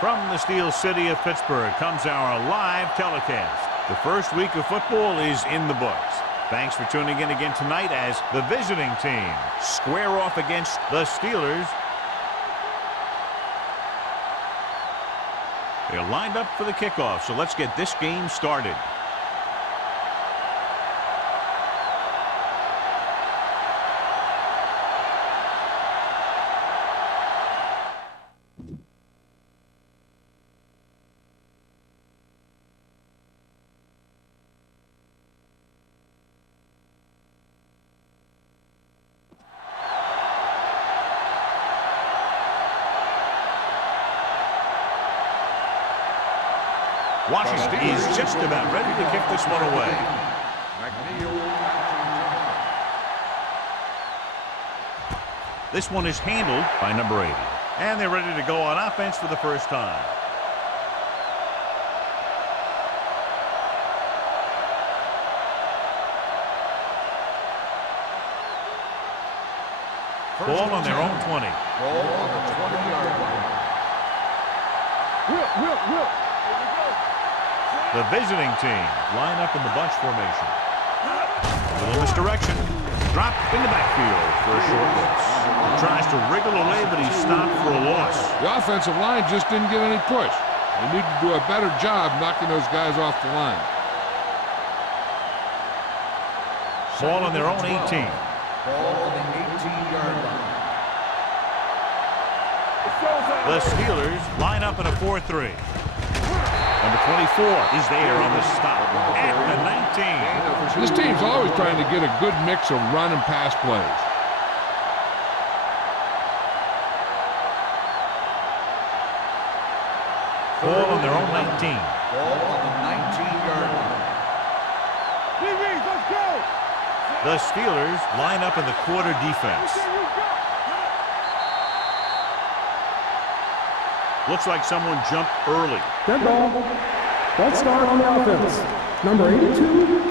From the Steel City of Pittsburgh comes our live telecast. The first week of football is in the books. Thanks for tuning in again tonight as the visiting team square off against the Steelers. They're lined up for the kickoff, so let's get this game started. Washington is just about ready to kick this one away. This one is handled by number 80. And they're ready to go on offense for the first time. Ball on their own 20. Ball on the 20-yard line. The visiting team line up in the bunch formation. A little misdirection. Dropped in the backfield for a short loss. He tries to wriggle away, but he's stopped for a loss. The offensive line just didn't get any push. They need to do a better job knocking those guys off the line. Ball on their own 18. Ball on the 18-yard line. The Steelers line up in a 4-3. Number 24 is there on the stop at the 19. This team's always trying to get a good mix of run and pass plays. Ball on their own 19. Ball on the 19-yard line. Let's go! The Steelers line up in the quarter defense. Looks like someone jumped early. Dead ball. Let's start on the offense. Number 82.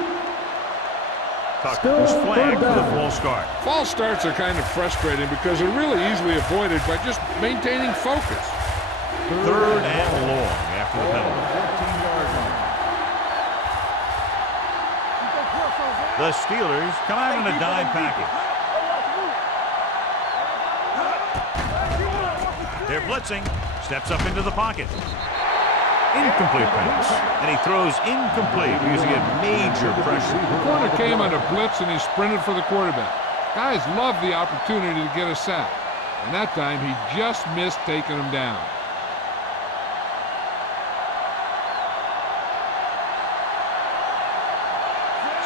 Tucker was flagged for the false start. False starts are kind of frustrating because they're really easily avoided by just maintaining focus. Third and long after the penalty. 14-yard line. The Steelers come out in a dime package. They're blitzing. Steps up into the pocket. Incomplete pass. And he throws incomplete because he had major pressure. The corner came on a blitz and he sprinted for the quarterback. Guys love the opportunity to get a sack. And that time he just missed taking him down.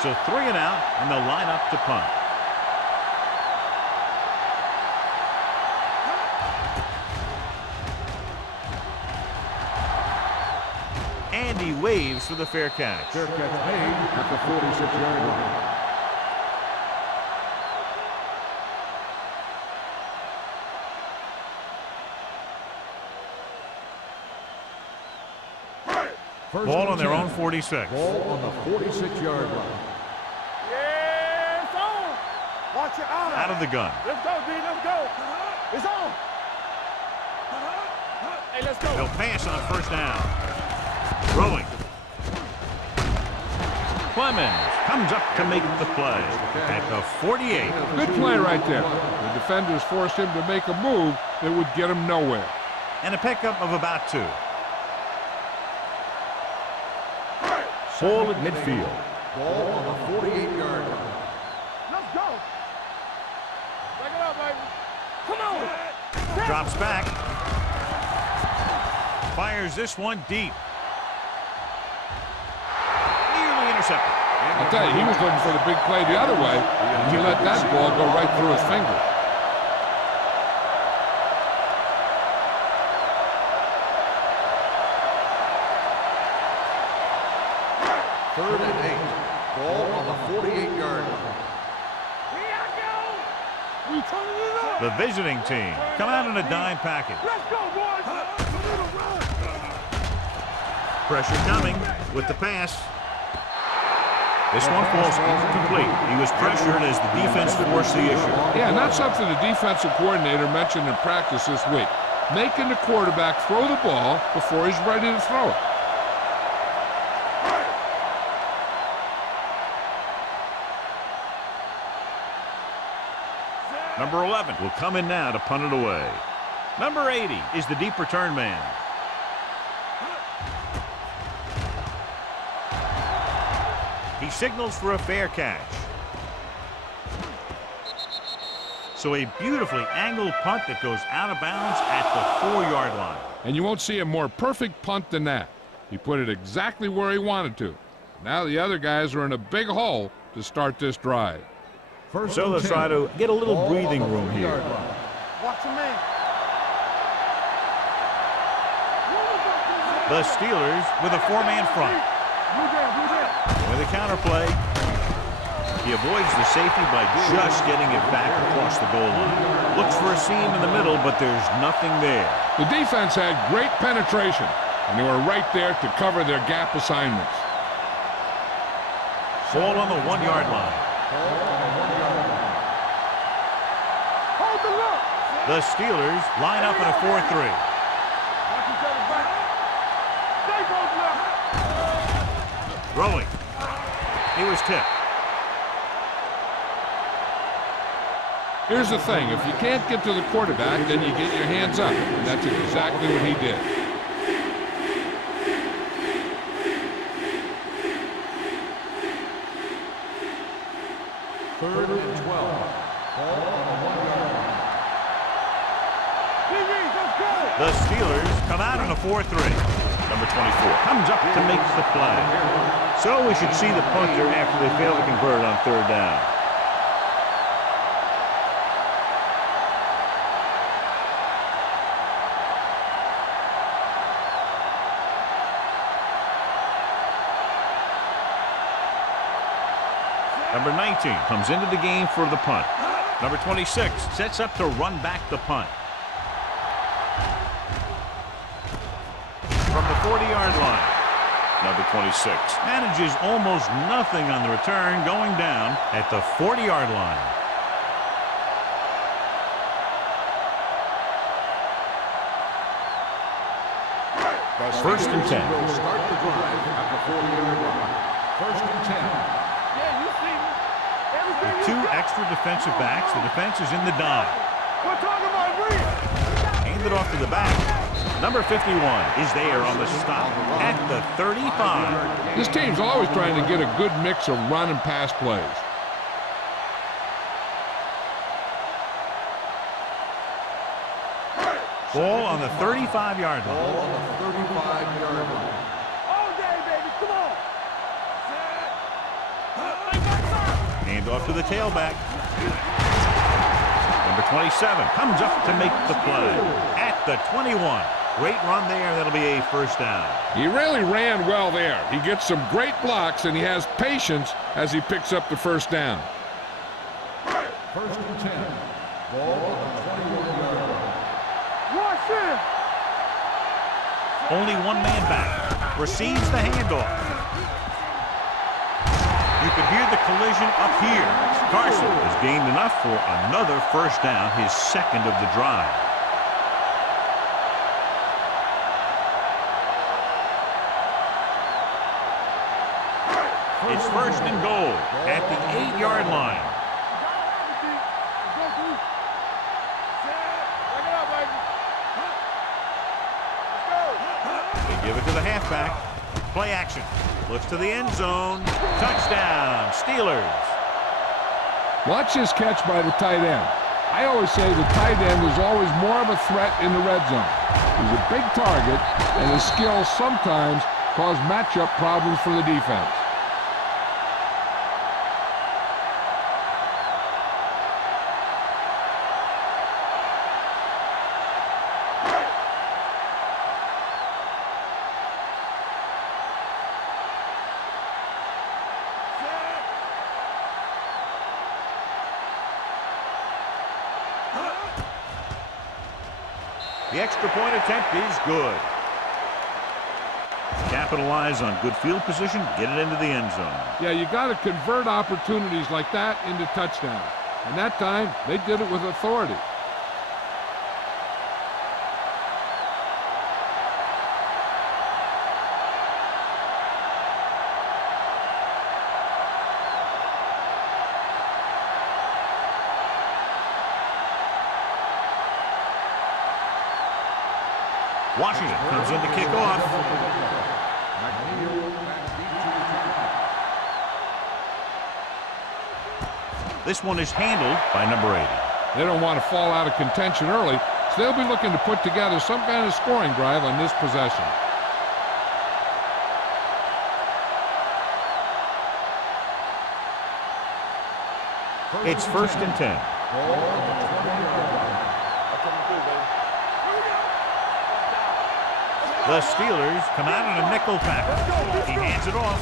So 3 and out, and they'll line up to punt. And he waves for the fair catch. Fair catch made at the 46-yard line. Ball on their own 46. Ball on the 46-yard line. Yeah, it's on. Watch your eyes. Out of the gun. Let's go, D. Let's go. It's on. Hey, let's go. They'll pass on first down. Throwing. Clemens comes up to make the play at the 48. Good play right there. The defenders forced him to make a move that would get him nowhere. And a pickup of about 2. Ball at midfield. Ball on the 48-yard line. Let's go. Back it up, baby. Come on. Drops back. Fires this one deep. Nearly intercepted. I'll tell you, he was looking for the big play the other way, and he let that ball go right through his finger. Third and 8. Ball on the 48-yard line. Here I go. We turning it up. The visiting team come out in a dime package. Let's go, boys. Pressure coming with the pass. This one falls incomplete. He was pressured as the defense forced the issue. Yeah, and that's something the defensive coordinator mentioned in practice this week. making the quarterback throw the ball before he's ready to throw it. Number 11 will come in now to punt it away. Number 80 is the deep return man. He signals for a fair catch. So a beautifully angled punt that goes out of bounds at the 4-yard line. And you won't see a more perfect punt than that. He put it exactly where he wanted to. Now the other guys are in a big hole to start this drive. So let's try to get a little breathing room here. Watch him, man. The Steelers with a 4-man front. With a counter play, he avoids the safety by just getting it back across the goal line. Looks for a seam in the middle, but there's nothing there. The defense had great penetration, and they were right there to cover their gap assignments. Ball on the 1-yard line. The Steelers line up in a 4-3. Throwing. He was tipped. Here's the thing. If you can't get to the quarterback, then you get your hands up. And that's exactly what he did. Third and 12. Ball on the 1-yard line. The Steelers come out in a 4-3. Number 24 comes up to make the play. So we should see the punter after they fail to convert on 3rd down. Number 19 comes into the game for the punt. Number 26 sets up to run back the punt. From the 40-yard line, number 26 manages almost nothing on the return, going down at the 40-yard line. First and 10. Will start the drive at the 40-yard line. First and 10. Yeah, you see me. Everything With 2 extra defensive backs, the defense is in the dime. we're talking about real. Hand it off to the back. Number 51 is there on the stop at the 35. This team's always trying to get a good mix of run and pass plays. Ball on the 35-yard line. Ball on the 35-yard line. All day, baby. Come on. Hand off to the tailback. Number 27 comes up to make the play at the 21. Great run there. That'll be a first down. He really ran well there. He gets some great blocks, and he has patience as he picks up the first down. First and 10. Ball on the 21-yard line. Watch him. Only one man back. Receives the handoff. You can hear the collision up here. Carson has gained enough for another first down, his second of the drive. It's first and goal at the 8-yard line. They give it to the halfback. Play action. Looks to the end zone. Touchdown, Steelers. Watch this catch by the tight end. I always say the tight end is always more of a threat in the red zone. He's a big target, and his skills sometimes cause matchup problems for the defense. The extra point attempt is good. Capitalize on good field position, get it into the end zone. Yeah, you got to convert opportunities like that into touchdowns. And that time, they did it with authority. Washington comes in to kick off. This one is handled by number 80. They don't want to fall out of contention early, so they'll be looking to put together some kind of scoring drive on this possession. It's 1st and 10. The Steelers come out in a nickel package. He hands it off,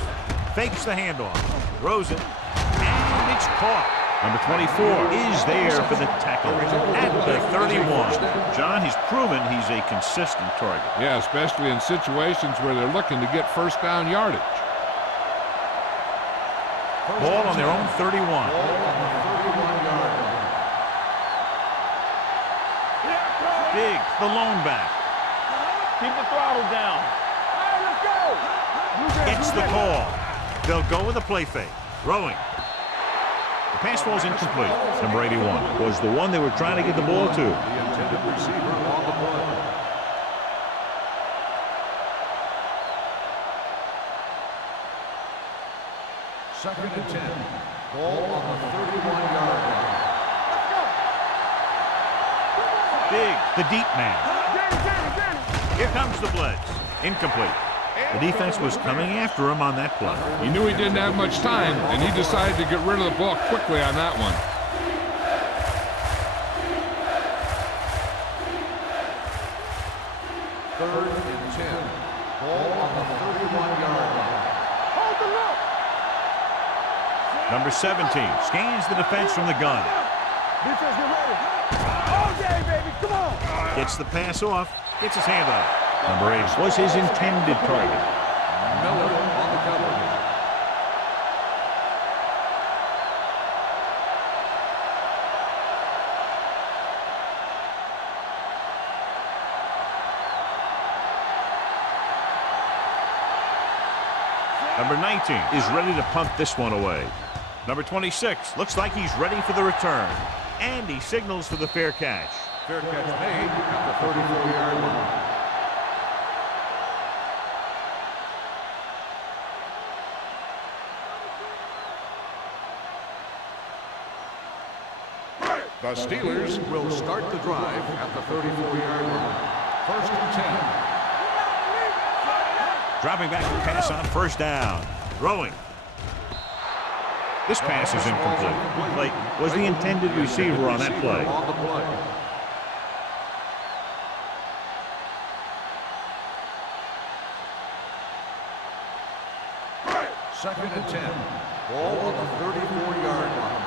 fakes the handoff, throws it, and it's caught. Number 24 is there for the tackle at the 31. John, he's proven he's a consistent target. Yeah, especially in situations where they're looking to get first down yardage. Ball on their own 31. Big, the lone back. Keep the throttle down. All right, let's go. Gets the call. They'll go with a play fake. Throwing. The pass ball is incomplete. Number 81 was the one they were trying to get the ball to. The intended receiver on the play. Second and 10. Ball on the 31-yard line. Big, the deep man. Here comes the blitz. Incomplete. The defense was coming after him on that play. He knew he didn't have much time, and he decided to get rid of the ball quickly on that one. Third and 10. Ball on the 31-yard line. Hold the look. Number 17 scans the defense from the gun. Defense, get ready. All day, baby. Come on. Gets the pass off. Gets his hand up. Number 8 was his intended target. Miller on the cover. Number 19 is ready to punt this one away. Number 26 looks like he's ready for the return. And he signals for the fair catch. Fair catch made at the 34-yard line. The Steelers Will start the drive at the 34-yard line. First and 10. Dropping back to pass on first down. Throwing. This pass is incomplete. Play was the intended receiver on that play. On the play. Second and 10. Ball on the 34-yard line.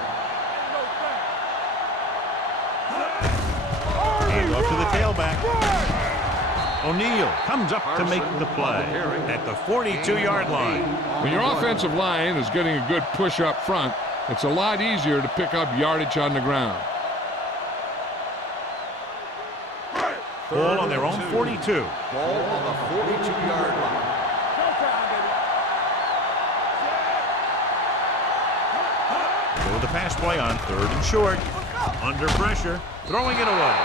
Hand off to the tailback. O'Neal comes up to make the play at the 42-yard line. When your offensive line is getting a good push up front, it's a lot easier to pick up yardage on the ground. Ball on their own 42. Ball on the 42-yard line. Go with the pass play on 3rd and short. Under pressure, throwing it away.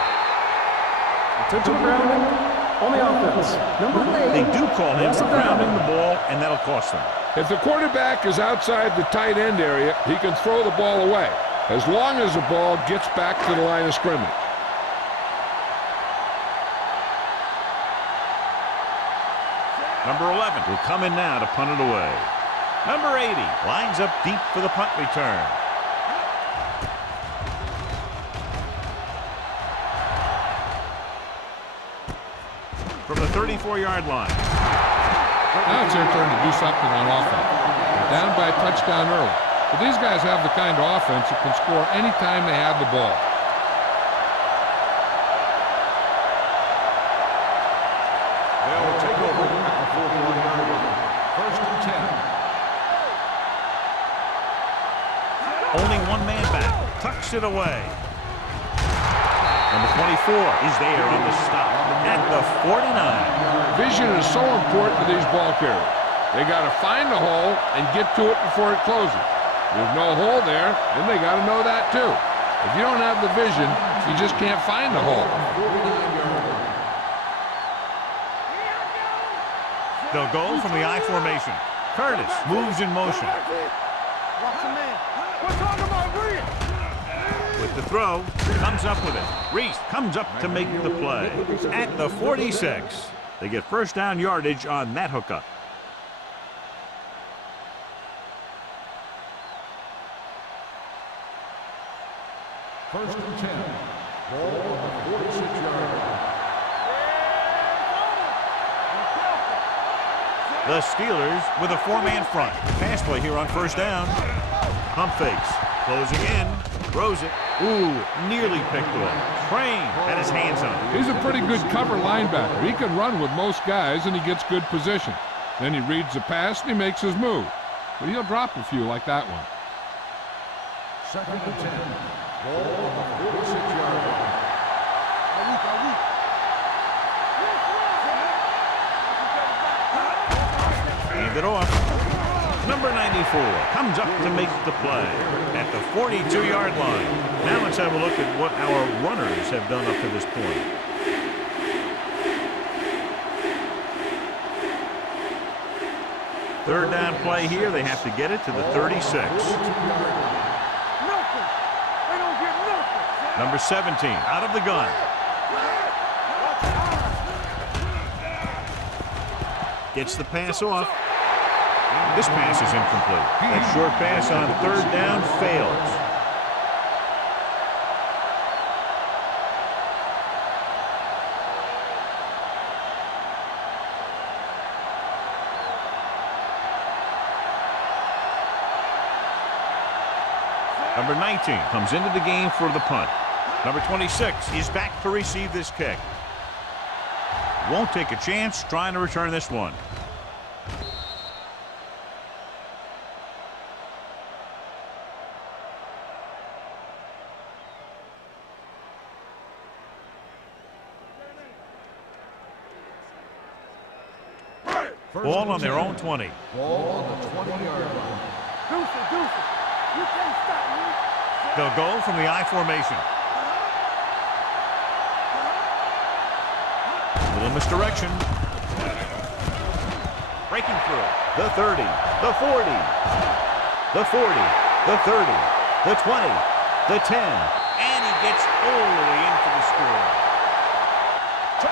Intentional grounding on the offense. Number 8. They do call him for grounding the ball, and that'll cost them. If the quarterback is outside the tight end area, he can throw the ball away, as long as the ball gets back to the line of scrimmage. Number 11 will come in now to punt it away. Number 80 lines up deep for the punt return. From the 34-yard line. Now it's their turn to do something on offense. They're down by a touchdown early. But these guys have the kind of offense that can score anytime they have the ball. They'll take over at the 41-yard line. First and 10. Only one man back. Tucks it away. Number 24 is there on the stop at the 49. Vision is so important to these ball carriers. They got to find the hole and get to it before it closes. There's no hole there, and they got to know that too. If you don't have the vision, you just can't find the hole. 49-yard line. They'll go from the I formation. Curtis moves in motion. Watch the man. We're talking about Reed. With the throw, comes up with it. Reese comes up to make the play. At the 46, they get first down yardage on that hookup. First and 10. Ball on the 46-yard line. The Steelers with a four-man front. Pass play here on first down. Pump fakes. Closing in. Throws it. Ooh, nearly picked off. Crane had his hands on it. He's a pretty good cover linebacker. He can run with most guys, and he gets good position. Then he reads the pass, and he makes his move. But he'll drop a few like that one. Second and 10. Ball on the 46-yard line. Hand it off. Number 94 comes up to make the play at the 42-yard line. Now let's have a look at what our runners have done up to this point. Third down play here. They have to get it to the 36. Number 17 out of the gun. Gets the pass off. This pass is incomplete. That short pass on third down fails. Number 19 comes into the game for the punt. Number 26 is back to receive this kick. Won't take a chance trying to return this one. Ball on their own 20. Ball on the 20-yard line. Deuce, you can't stop me. They'll go from the I formation. Little misdirection. Breaking through. The 30, the 40, the 40, the 30, the 20, the 10, and he gets all the way in for the score.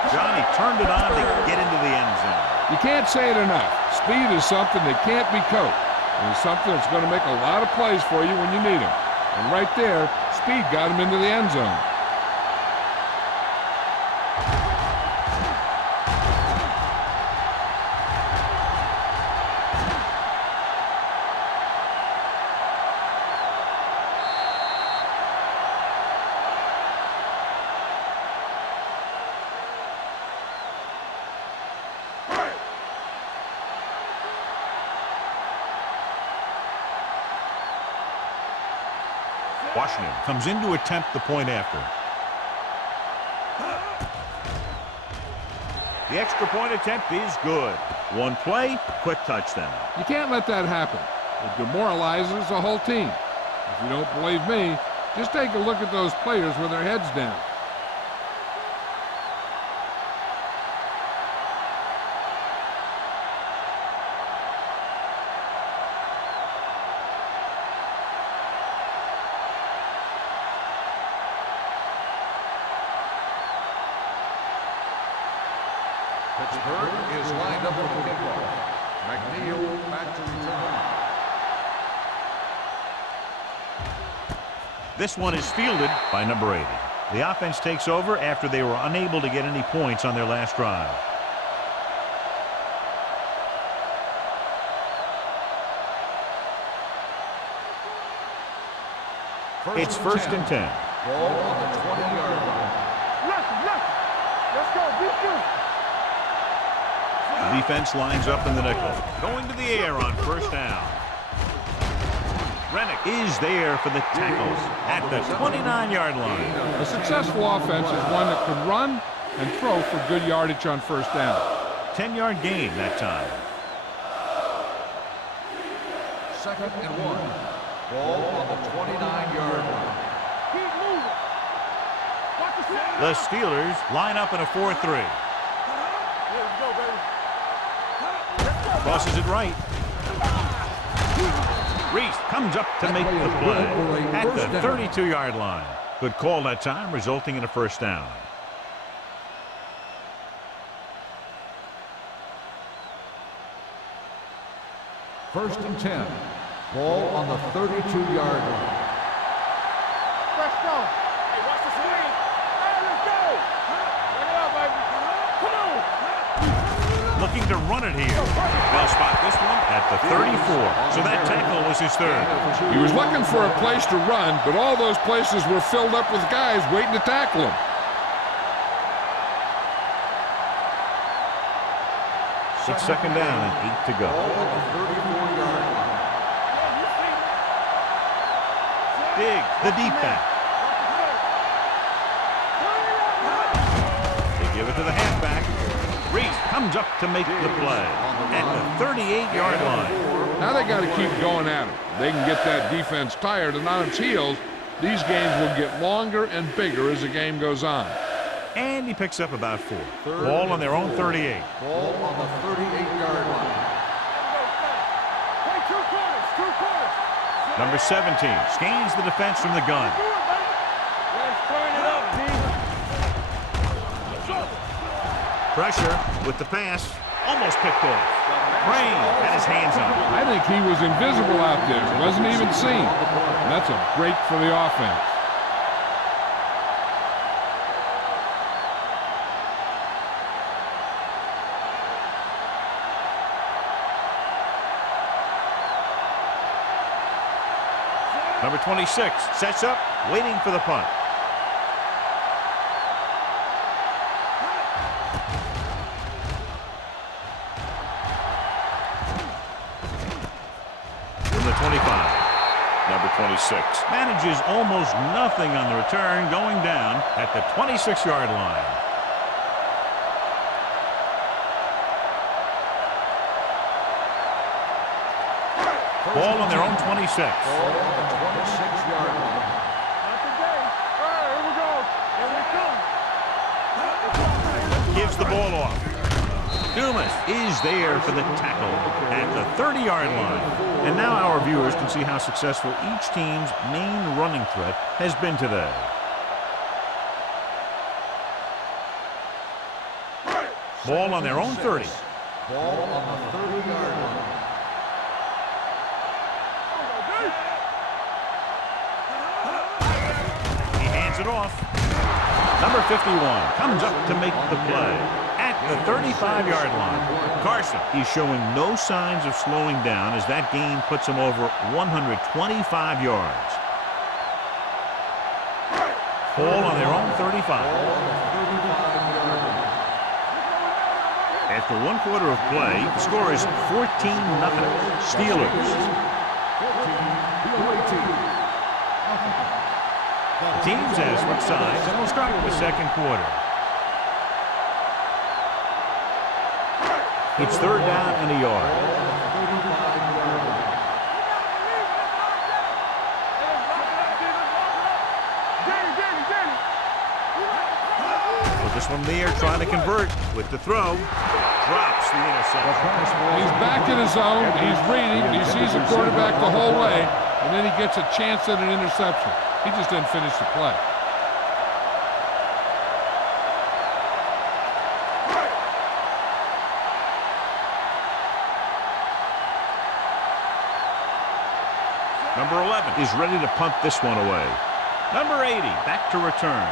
Johnny turned it on to get into the end zone. You can't say it enough. Speed is something that can't be coached. And it's something that's going to make a lot of plays for you when you need them. And right there, speed got him into the end zone. Washington comes in to attempt the point after. The extra point attempt is good. One play, quick touchdown. You can't let that happen. It demoralizes the whole team. If you don't believe me, just take a look at those players with their heads down. Pittsburgh is lined up for the kickoff. McNeil back to return. This one is fielded by number 80. The offense takes over after they were unable to get any points on their last drive. It's first and 10. Ball on the 20-yard line. Let's go. Beat you. The defense lines up in the nickel. Going to the air on first down. Rennick is there for the tackles at the 29-yard line. A successful offense is one that can run and throw for good yardage on first down. 10-yard gain that time. Second and 1. Ball on the 29-yard line. Keep moving. Watch the center. The Steelers line up in a 4-3. Here we go, baby. Tosses it right. Reese comes up to make the play at the 32-yard line. Good call that time, resulting in a first down. First and 10. Ball on the 32-yard line. Fresh go. Hey, watch the swing. Hey, let's go. Bring it up, baby. Come on. Looking to run it here. They'll spot this one at the 34. So that tackle was his third. He was looking for a place to run, but all those places were filled up with guys waiting to tackle him. It's second down and 8 to go. Ball on the 34-yard line. Dig the deep back. They give it to the halfback. Reese comes up to make the play at the 38-yard line. Now they got to keep going at it. They can get that defense tired and on its heels. These games will get longer and bigger as the game goes on. And he picks up about 4. Ball on their own 38. Ball on the 38-yard line. Play two corners. Number 17 scans the defense from the gun. Let's turn it up, team. Pressure with the pass. Almost picked off. Crane had his hands on it. I think he was invisible out there. Wasn't even seen. And that's a break for the offense. Number 26 sets up, waiting for the punt. From the 25. Number 26 manages almost nothing on the return, going down at the 26-yard line. Ball on their own 26. Ball on the 26-yard line. Not today. All right, here we go. Here we come. Gives the ball off. Dumas is there for the tackle at the 30-yard line. And now our viewers can see how successful each team's main running threat has been today. Ball on their own 30. Ball on the 30-yard line. He hands it off. Number 51 comes up to make the play at the 35-yard line. Carson, he's showing no signs of slowing down as that gain puts him over 125 yards. Ball on their own 35. After 1 quarter of play, the score is 14-0 Steelers. The teams have switched sides, and we'll start the second quarter. It's third down and a yard. With this one there, trying to convert with the throw. Drops the interception. He's back in his zone. He's reading. He sees the quarterback the whole way, and then he gets a chance at an interception. He just didn't finish the play. Number 11 is ready to punt this one away. Number 80 back to return.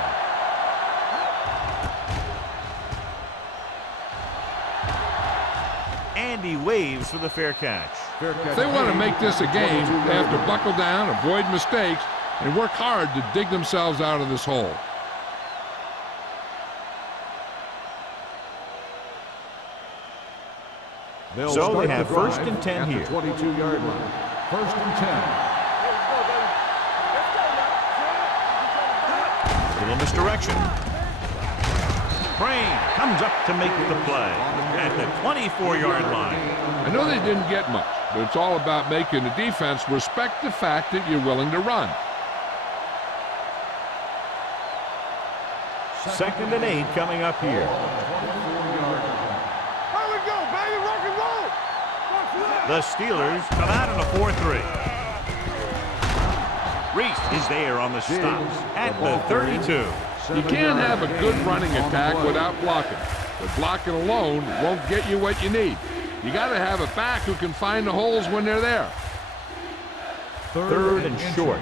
And he waves for the fair catch. If they want to make this a game, they have to buckle down, avoid mistakes, and work hard to dig themselves out of this hole. So they have first and 10 here. 22-yard line. First and 10. Little misdirection. Crane comes up to make the play at the 24-yard line. I know they didn't get much, but it's all about making the defense respect the fact that you're willing to run. Second and 8 coming up here. Here we go, baby. Rock and roll. The Steelers come out in a 4-3. Reese is there on the stop at the 32. You can't have a good running attack without blocking. But blocking alone won't get you what you need. You got to have a back who can find the holes when they're there. Third and short.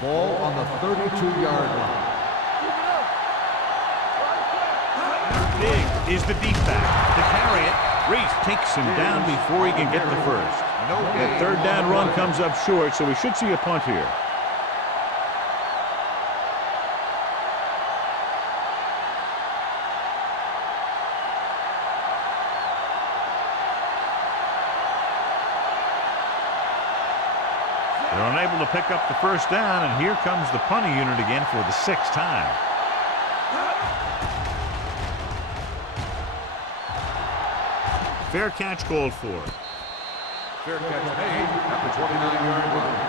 Ball on the 32-yard line. Big is the deep back to carry it. Reese takes him down before he can get the first. The third down run comes up short, so we should see a punt here. They're unable to pick up the first down, and here comes the punting unit again for the 6th time. Fair catch called for. Fair catch made at the 29-yard line.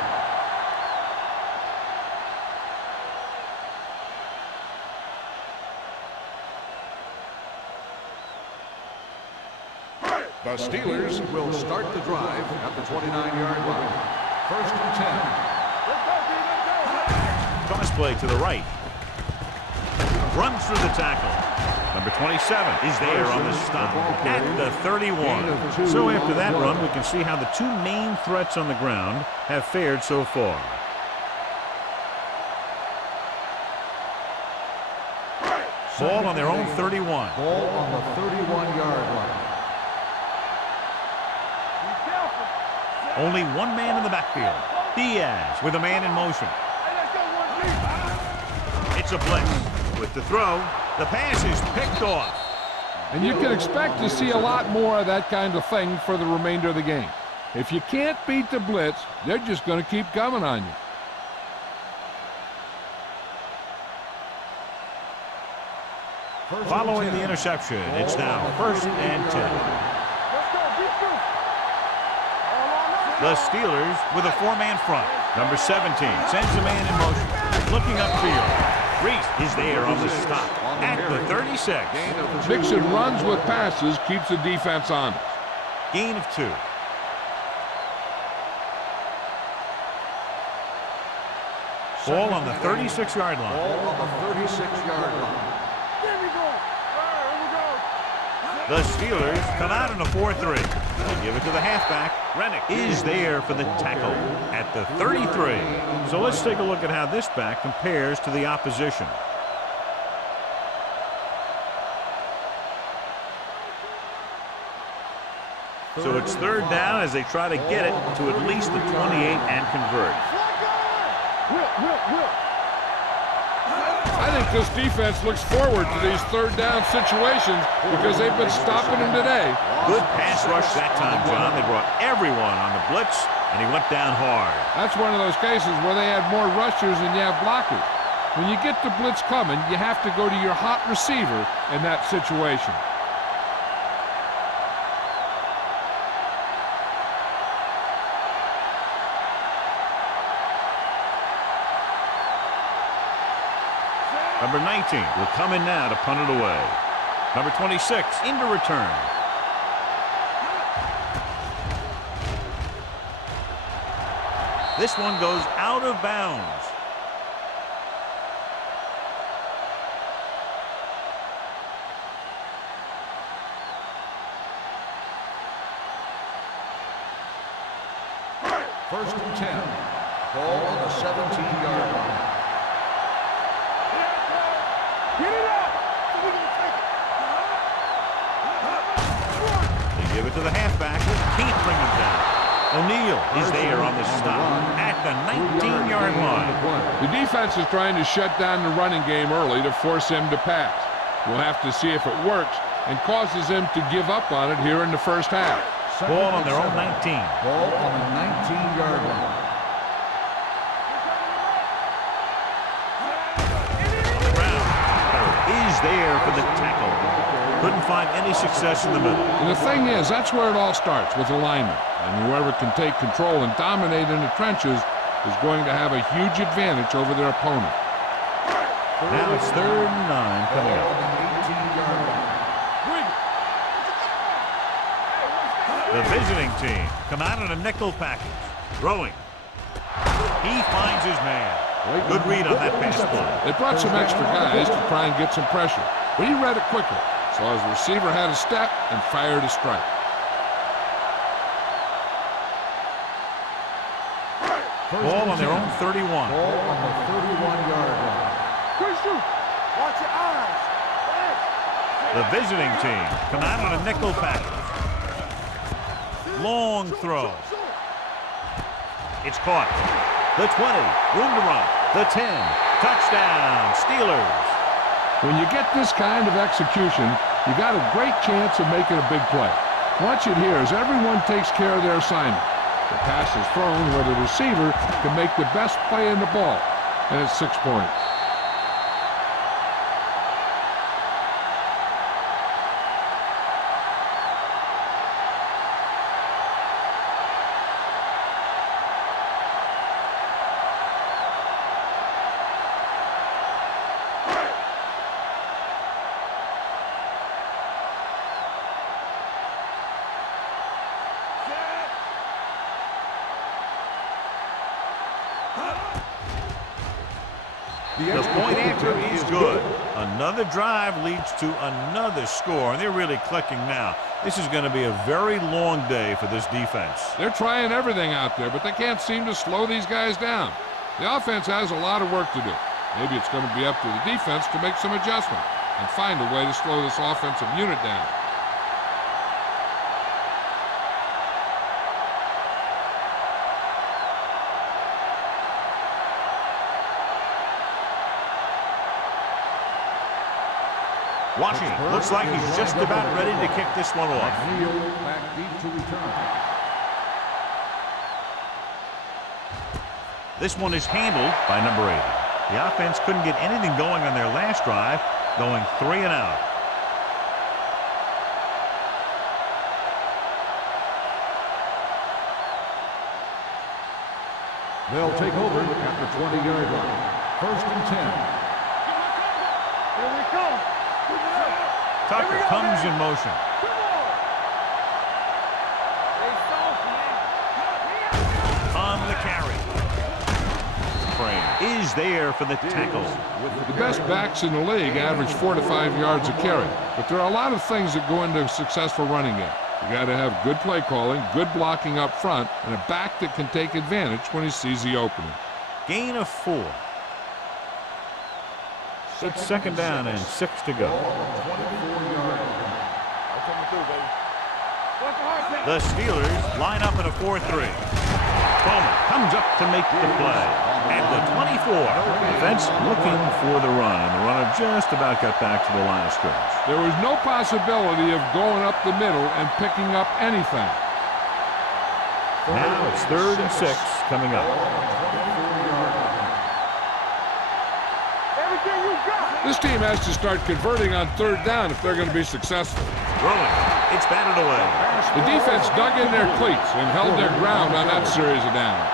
The Steelers will start the drive at the 29-yard line. First and 10. Cross play to the right. Runs through the tackle. Number 27 is there on the stop at the 31. So after that run, we can see how the two main threats on the ground have fared so far. Ball on their own 31. Ball on the 31-yard line. Only one man in the backfield. Diaz with a man in motion. It's a blitz. With the throw, the pass is picked off. And you can expect to see a lot more of that kind of thing for the remainder of the game. If you can't beat the blitz, they're just going to keep coming on you. Following the interception, it's now 1st and 10. The Steelers with a 4-man front. Number 17 sends a man in motion. Looking upfield. Reese is there on the stop at the 36. Mixing runs with passes keeps the defense honest. Gain of 2. Ball on the 36-yard line. Ball on the 36-yard line. The Steelers come out in a 4-3. They give it to the halfback. Rennick is there for the tackle at the 33. So let's take a look at how this back compares to the opposition. So it's 3rd down as they try to get it to at least the 28 and convert. I think this defense looks forward to these 3rd down situations because they've been stopping them today. Good pass rush that time, John. They brought everyone on the blitz, and he went down hard. That's one of those cases where they had more rushers than you have blockers. When you get the blitz coming, you have to go to your hot receiver in that situation. Number 19 will come in now to punt it away. Number 26 into return. This one goes out of bounds. First and 10. Ball on the 17-yard line. Get it up! They give it to the halfback. Can't bring him down. O'Neal is there on the stop at the 19-yard line. The defense is trying to shut down the running game early to force him to pass. We'll have to see if it works and causes him to give up on it here in the first half. Ball on their own 19. Ball on the 19-yard line. Is there for the tackle. Couldn't find any success in the middle. And the thing is, that's where it all starts, with alignment. And whoever can take control and dominate in the trenches is going to have a huge advantage over their opponent. Now it's 3rd and 9 coming up. The The visiting team come out in a nickel package. Throwing. He finds his man. Good read on that pass play. They brought some extra guys to try and get some pressure, but he read it quickly. So his receiver had a step and fired a strike. Ball on their own 31. Ball on the 31-yard line. Watch your eyes. The visiting team come out on a nickel package. Long throw. It's caught. The 20. Room to run. The 10. Touchdown. Steelers. When you get this kind of execution, you got a great chance of making a big play. Watch it here as everyone takes care of their assignment. The pass is thrown where the receiver can make the best play in the ball, and it's 6 points. The point after is good. Another drive leads to another score, and they're really clicking now. This is going to be a very long day for this defense. They're trying everything out there, but they can't seem to slow these guys down. The offense has a lot of work to do. Maybe it's going to be up to the defense to make some adjustment and find a way to slow this offensive unit down. Washington looks like he's just about ready to kick this one off. McNeil back deep to return. This one is handled by number 80. The offense couldn't get anything going on their last drive, going 3 and out. They'll take over at the 20-yard line. 1st and 10. Here we come. Tucker comes in motion. On the carry. Frame is there for the tackle. The best backs in the league average 4 to 5 yards a carry, but there are a lot of things that go into a successful running game. You got to have good play calling, good blocking up front, and a back that can take advantage when he sees the opening. Gain of 4. It's 2nd down and 6 to go. The Steelers line up in a 4-3. Bowman comes up to make the play. At the 24. Defense looking for the run, and the runner just about got back to the line of scrimmage. There was no possibility of going up the middle and picking up anything. Now it's 3rd and 6 coming up. This team has to start converting on 3rd down if they're going to be successful. Rolling. It's batted away. The defense dug in their cleats and held their ground on that series of downs.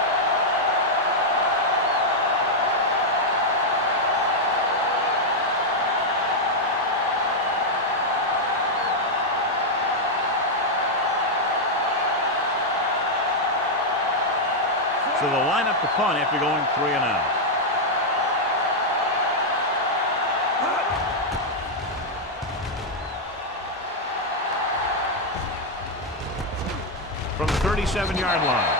So they'll line up the punt after going 3 and out. From the 37-yard line.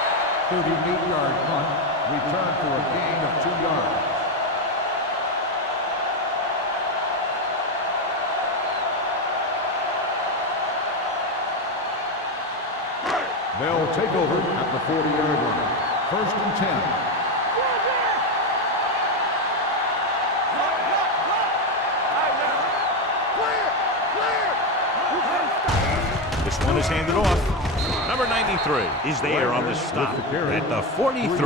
38-yard punt. Return for a gain of 2 yards. They'll take over at the 40-yard line. 1st and 10. This one is handed off. Number 93 is there on the stop at the 43.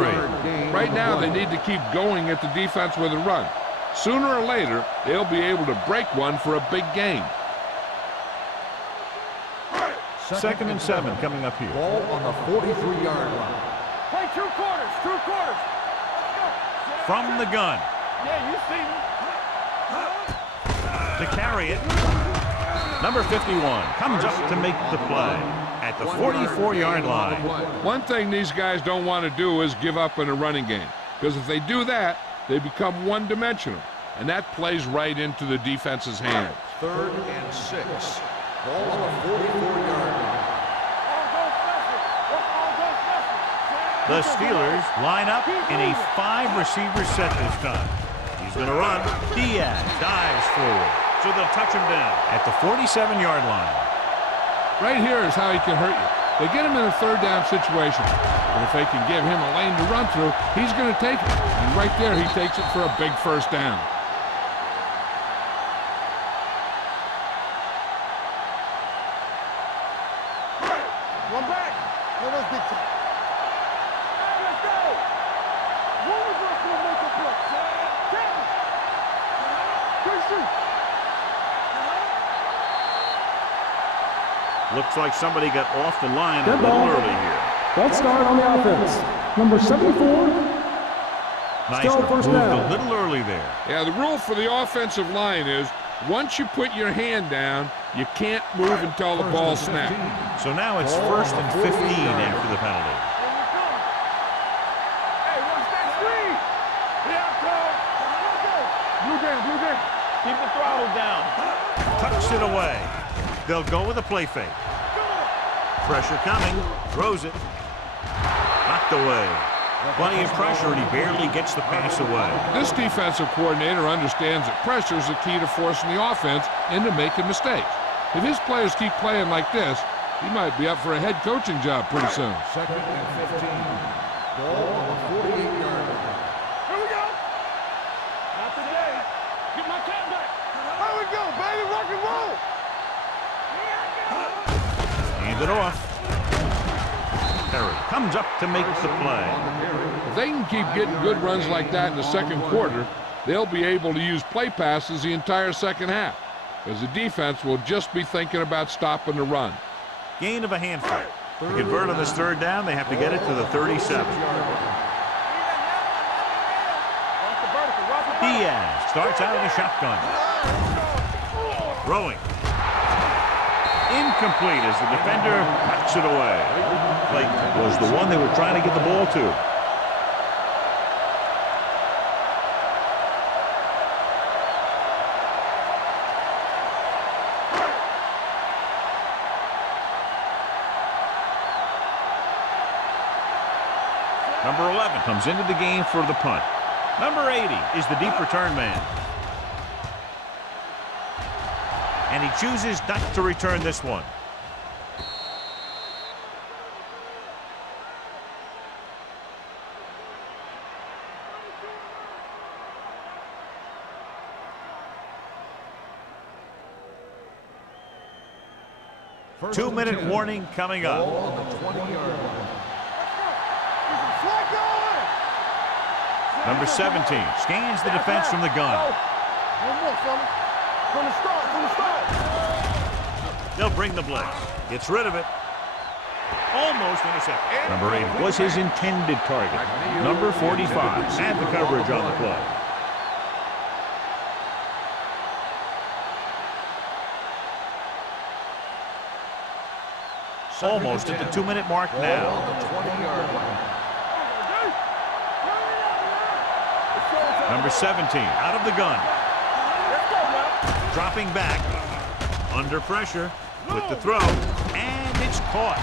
Right now, they need to keep going at the defense with a run. Sooner or later, they'll be able to break one for a big gain. 2nd and 7 coming up here. Ball on the 43-yard line. Play 2 quarters. 2 quarters. From the gun. Yeah, you see me. To carry it. Number 51 comes up to make the play at at the 44-yard line. One thing these guys don't want to do is give up in a running game, because if they do that, they become one-dimensional, and that plays right into the defense's hands. 3rd and 6. Ball on the 44-yard line. The Steelers line up in a 5-receiver set this time. He's going to run. Diaz dives forward, so they'll touch him down at the 47-yard line. Right here is how he can hurt you. They get him in a 3rd down situation, but if they can give him a lane to run through, he's going to take it. And right there, he takes it for a big 1st down. One back. No, that's big time. Hey, let's go. Who is going to make a play? Good shoot. Looks like somebody got off the line a Good little ball. early here. Let's start on the offense. Number 74. Nice Still one. first Moved down. a little early there. Yeah, the rule for the offensive line is once you put your hand down, you can't move until the ball snaps. So now it's 1st and 15 after the penalty. Hey, watch that screen. Yeah, coach. Let's go. Blue down, blue down. Keep the throttle down. Tucks it away. They'll go with a play fake. Pressure coming. Throws it. Knocked away. Plenty of pressure, and he barely gets the pass away. This defensive coordinator understands that pressure is the key to forcing the offense into making mistakes. If his players keep playing like this, he might be up for a head coaching job pretty soon. 2nd and 15. Ball on the 48-yard line. Here we go. Not today. Get my cat back. Here we go, baby. Rock and roll. Hand it off. Perry comes up to make the play. If they can keep getting good runs like that in the 2nd quarter, they'll be able to use play passes the entire 2nd half, because the defense will just be thinking about stopping the run. Gain of a handful. To convert on this 3rd down, they have to get it to the 37. Diaz starts out in a shotgun. Throwing. Incomplete as the defender knocks it away. Blake was the one they were trying to get the ball to. Number 11 comes into the game for the punt. Number 80 is the deep return man. And he chooses not to return this one. First 2-minute and 10. warning coming Ball up. on the 20-yard line. Number 17 scans the defense from the gun. One more, fella. From the start, from the start. They'll bring the blitz. Gets rid of it. Almost intercepted. Number 8 was his intended target. Number 45 had the coverage on the play. Almost at the 2-minute mark Ball now. on the 20-yard line. Number 17 out of the gun. Dropping back. Under pressure with the throw. And it's caught.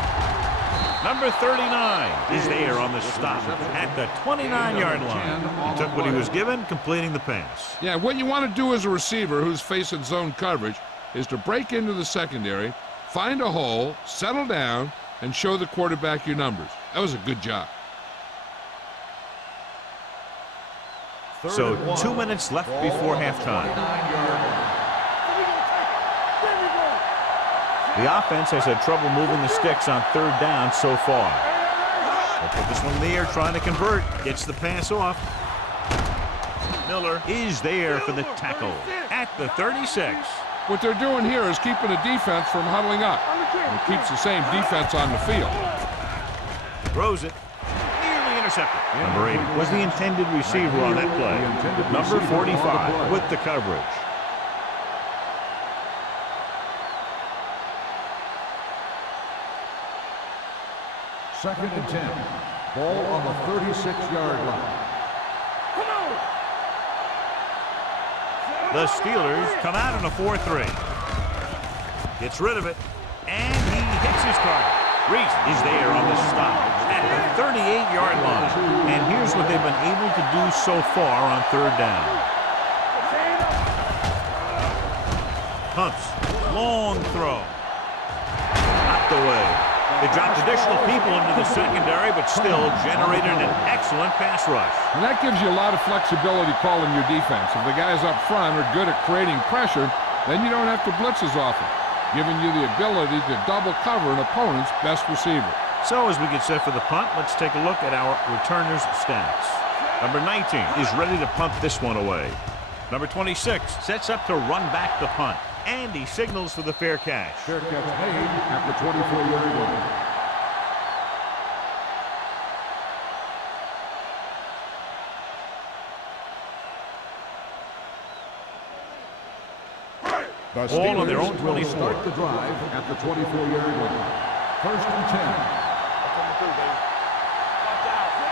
Number 39 is there on the stop at the 29-yard line. He took what he was given, completing the pass. Yeah, what you want to do as a receiver who's facing zone coverage is to break into the secondary, find a hole, settle down, and show the quarterback your numbers. That was a good job. So 2 minutes left before halftime. The offense has had trouble moving the sticks on 3rd down so far. They'll put this one in the air, trying to convert. Gets the pass off. Miller is there for the tackle at the 36. What they're doing here is keeping the defense from huddling up. And it keeps the same defense on the field. Throws it. Nearly intercepted. Number 8 was the intended receiver on that play. Number 45 with the coverage. Second and 10. Ball on the 36-yard line. Come on. The Steelers come out in a 4-3. Gets rid of it, and he hits his target. Reese is there on the stop at the 38-yard line. And here's what they've been able to do so far on third down. Pumps, long throw. Knocked away. They dropped additional people into the secondary, but still generated an excellent pass rush. And that gives you a lot of flexibility calling your defense. If the guys up front are good at creating pressure, then you don't have to blitz as often, giving you the ability to double cover an opponent's best receiver. So as we get set for the punt, let's take a look at our returners' stats. Number 19 is ready to punt this one away. Number 26 sets up to run back the punt. And he signals for the fair catch. Fair catch made at the 24-yard line. The All on their own Steelers will 24. start the drive at the 24-yard line. First and 10.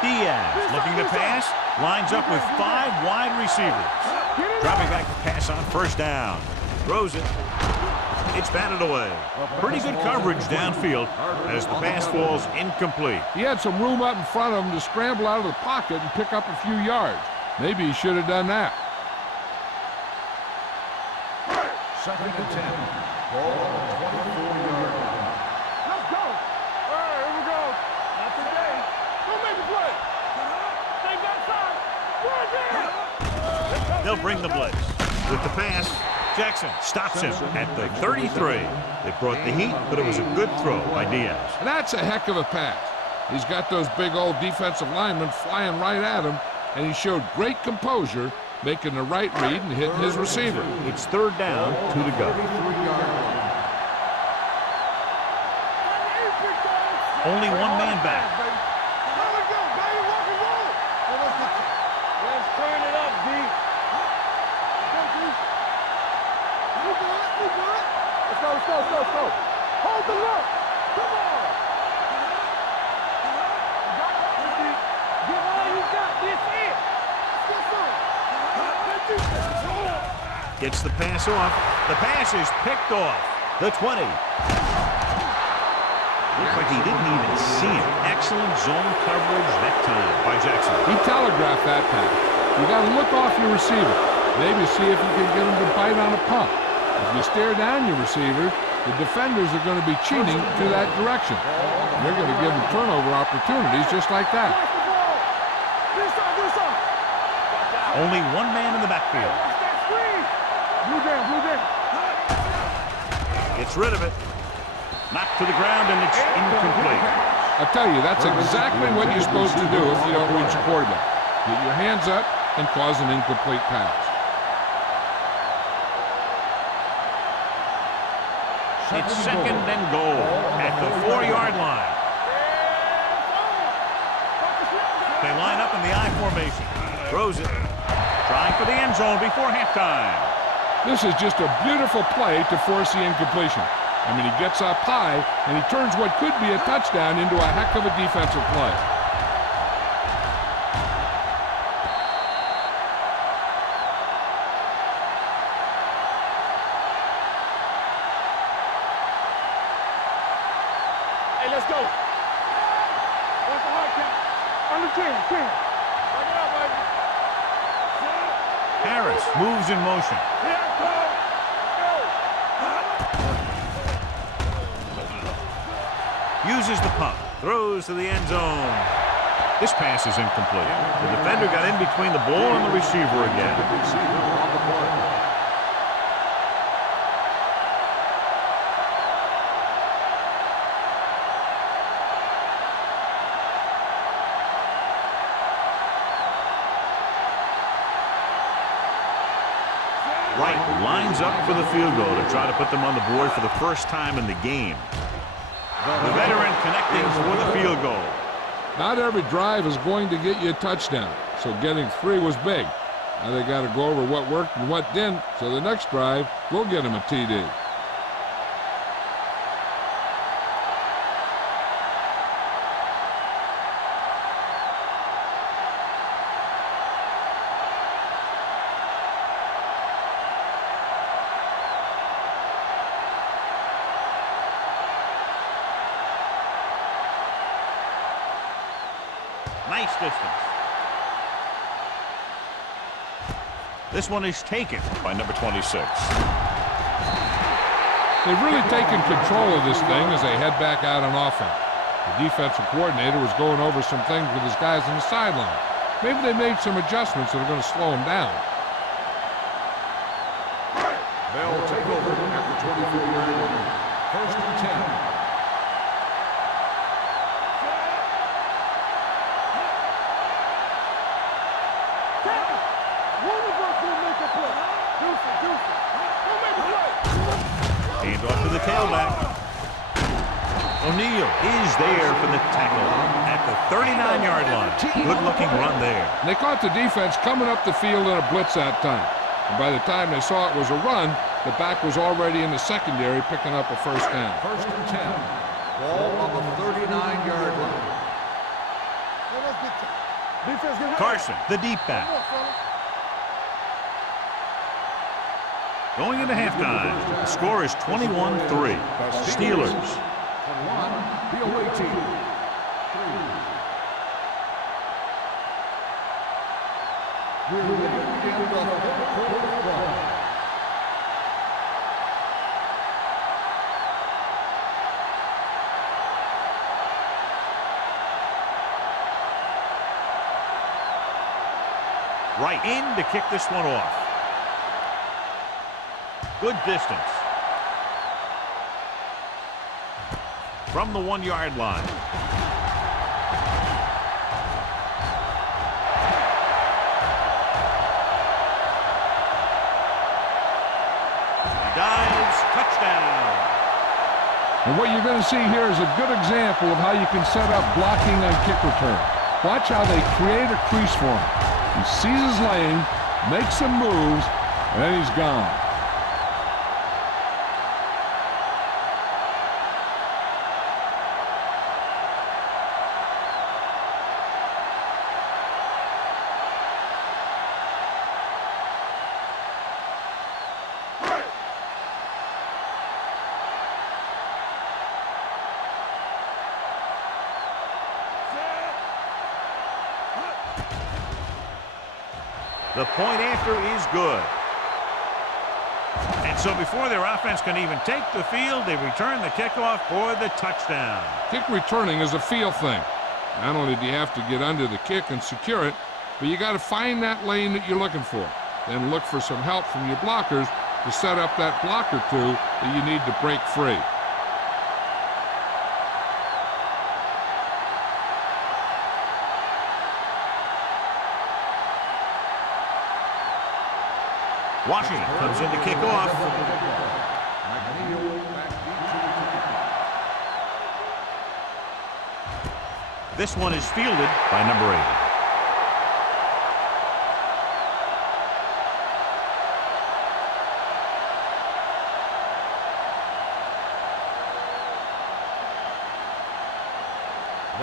Diaz looking to pass. Lines up with 5 wide receivers. Dropping back to pass on first down. Throws it. It's batted away. Pretty good coverage downfield as the pass falls incomplete. He had some room up in front of him to scramble out of the pocket and pick up a few yards. Maybe he should have done that. Second and 10. Ball on the 24-yard line. Let's go. All right, here we go. Not today. Go make the play. Stay backside. Right there. They'll bring the blitz. With the pass, Jackson stops him at the 33. They brought the heat, but it was a good throw by Diaz. And that's a heck of a pass. He's got those big old defensive linemen flying right at him, and he showed great composure, making the right read and hitting his receiver. It's third down, 2 to go. 33-yard line. Only one man back. Let's turn it up, D. Let's go. Hold the look. Come on. Give all you got. This it. Gets the pass off. The pass is picked off. The 20. Looked like he didn't even see it. Excellent zone coverage that time by Jackson. He telegraphed that pass. You got to look off your receiver. Maybe see if you can get him to bite on a pump. If you stare down your receiver, the defenders are going to be cheating to that direction. They're going to give him turnover opportunities just like that. Only one man in the backfield. Blue down. Gets rid of it. Knocked to the ground, and it's incomplete. I tell you, that's exactly what you're supposed to do if you don't reach your quarterback. Get your hands up and cause an incomplete pass. It's second and goal at the 4-yard line. They line up in the I formation. Throws it. Trying for the end zone before halftime. This is just a beautiful play to force the incompletion. I mean, he gets up high, and he turns what could be a touchdown into a heck of a defensive play. Hey, let's go. What's the hard count? Under 10. Bring it up, baby. Harris moves in motion. Here, go. Uses the pump. Throws to the end zone. This pass is incomplete. The defender got in between the ball and the receiver again. Wright lines up for the field goal to try to put them on the board for the first time in the game. The veteran connecting for the field goal. Not every drive is going to get you a touchdown, so getting 3 was big. Now they got to go over what worked and what didn't, so the next drive will get him a TD. Nice distance. This one is taken by number 26. They've really taken control of this thing as they head back out on offense. The defensive coordinator was going over some things with his guys on the sideline. Maybe they made some adjustments that are going to slow him down. They'll take over at the 24-yard line. First and 10. Hand off to the tailback. O'Neal is there for the tackle at the 39-yard line. Good-looking run there. And they caught the defense coming up the field in a blitz that time. And by the time they saw it was a run, the back was already in the secondary picking up a first down. First and 10. Ball on the 39-yard line. Carson, the deep back. Going into halftime, the score is 21-3. Steelers. 21, the away team. 3. We're ready to begin the fourth quarter. Right in to kick this one off. Good distance. From the 1-yard line. Dives, touchdown. And what you're going to see here is a good example of how you can set up blocking on kick return. Watch how they create a crease for him. He sees his lane, makes some moves, and then he's gone. The point after is good. And so before their offense can even take the field, they return the kickoff for the touchdown. Kick returning is a feel thing. Not only do you have to get under the kick and secure it, but you got to find that lane that you're looking for. Then look for some help from your blockers to set up that block or two that you need to break free. Washington comes in to kick off. This one is fielded by number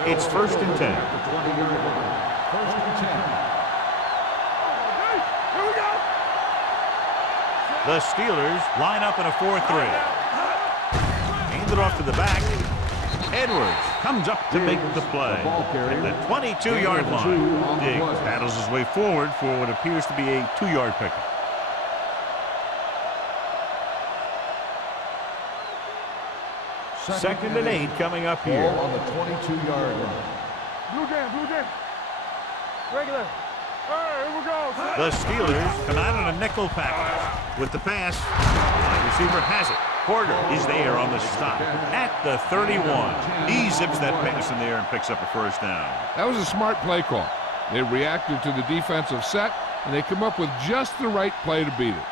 8. It's first and 10. First and 10. The Steelers line up in a 4-3. Hand it off to the back. Edwards comes up to make the play at the 22-yard line. Diggs battles his way forward for what appears to be a 2-yard pickup. Second and 8 coming up here. Ball on the 22-yard line. Blue jam. Regular. All right, here we go. The Steelers come out on a nickel package. With the pass, the receiver has it. Porter is there on the stop at the 31. He zips that pass in the air and picks up a first down. That was a smart play call. They reacted to the defensive set, and they come up with just the right play to beat it.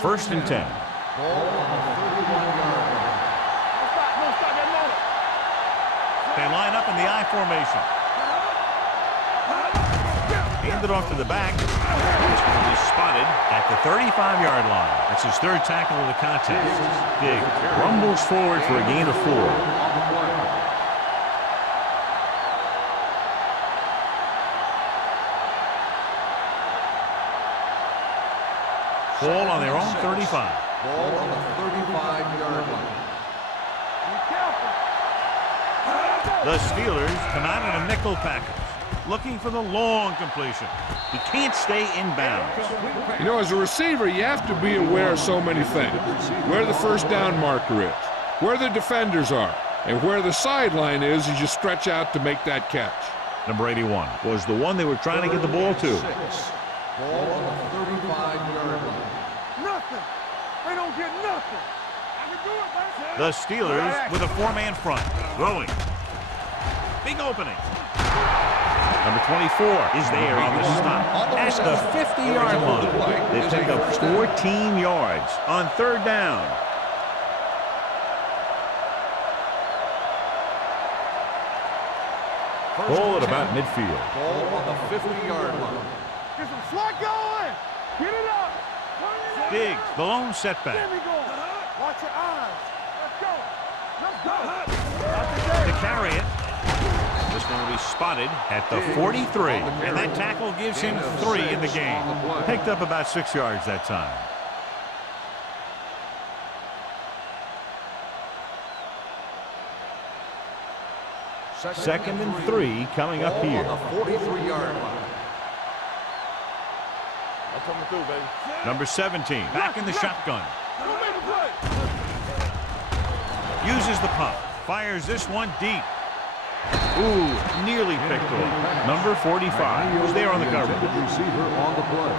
First and 10. Ball on the 31-yard line. No stop that motor. They line up in the I formation. Hand it off to the back. This one is spotted at the 35-yard line. That's his third tackle of the contest. Diggs rumbles forward for a gain of 4. Ball on their own 35. Ball on the 35-yard line. The Steelers come out in a nickel package. looking for the long completion. He can't stay in bounds. You know, as a receiver, you have to be aware of so many things. Where the first down marker is, where the defenders are, and where the sideline is as you stretch out to make that catch. Number 81 was the one they were trying to get the ball to. Ball on the 35-yard line. Nothing. They don't get nothing. I can do it, man. The Steelers with a four-man front. Throwing. Big opening. Number 24 is there on the stop at the 50-yard line. They pick up 14 yards on third down. Ball at about midfield. Ball on the 50-yard line. Get some slack going. Get it up. Diggs, the lone setback. There we go. Watch your eyes. Let's go. Let's go. To carry it. This one will be spotted at the 43. And that tackle gives him 3 in the game. Picked up about 6 yards that time. Second and 3 coming up here. On the 43-yard line. I'm coming through, baby. Number 17, back in the shotgun. Uses the pump. Fires this one deep. Ooh, nearly picked off. Number 45 was there on the coverage. Receiver on the play.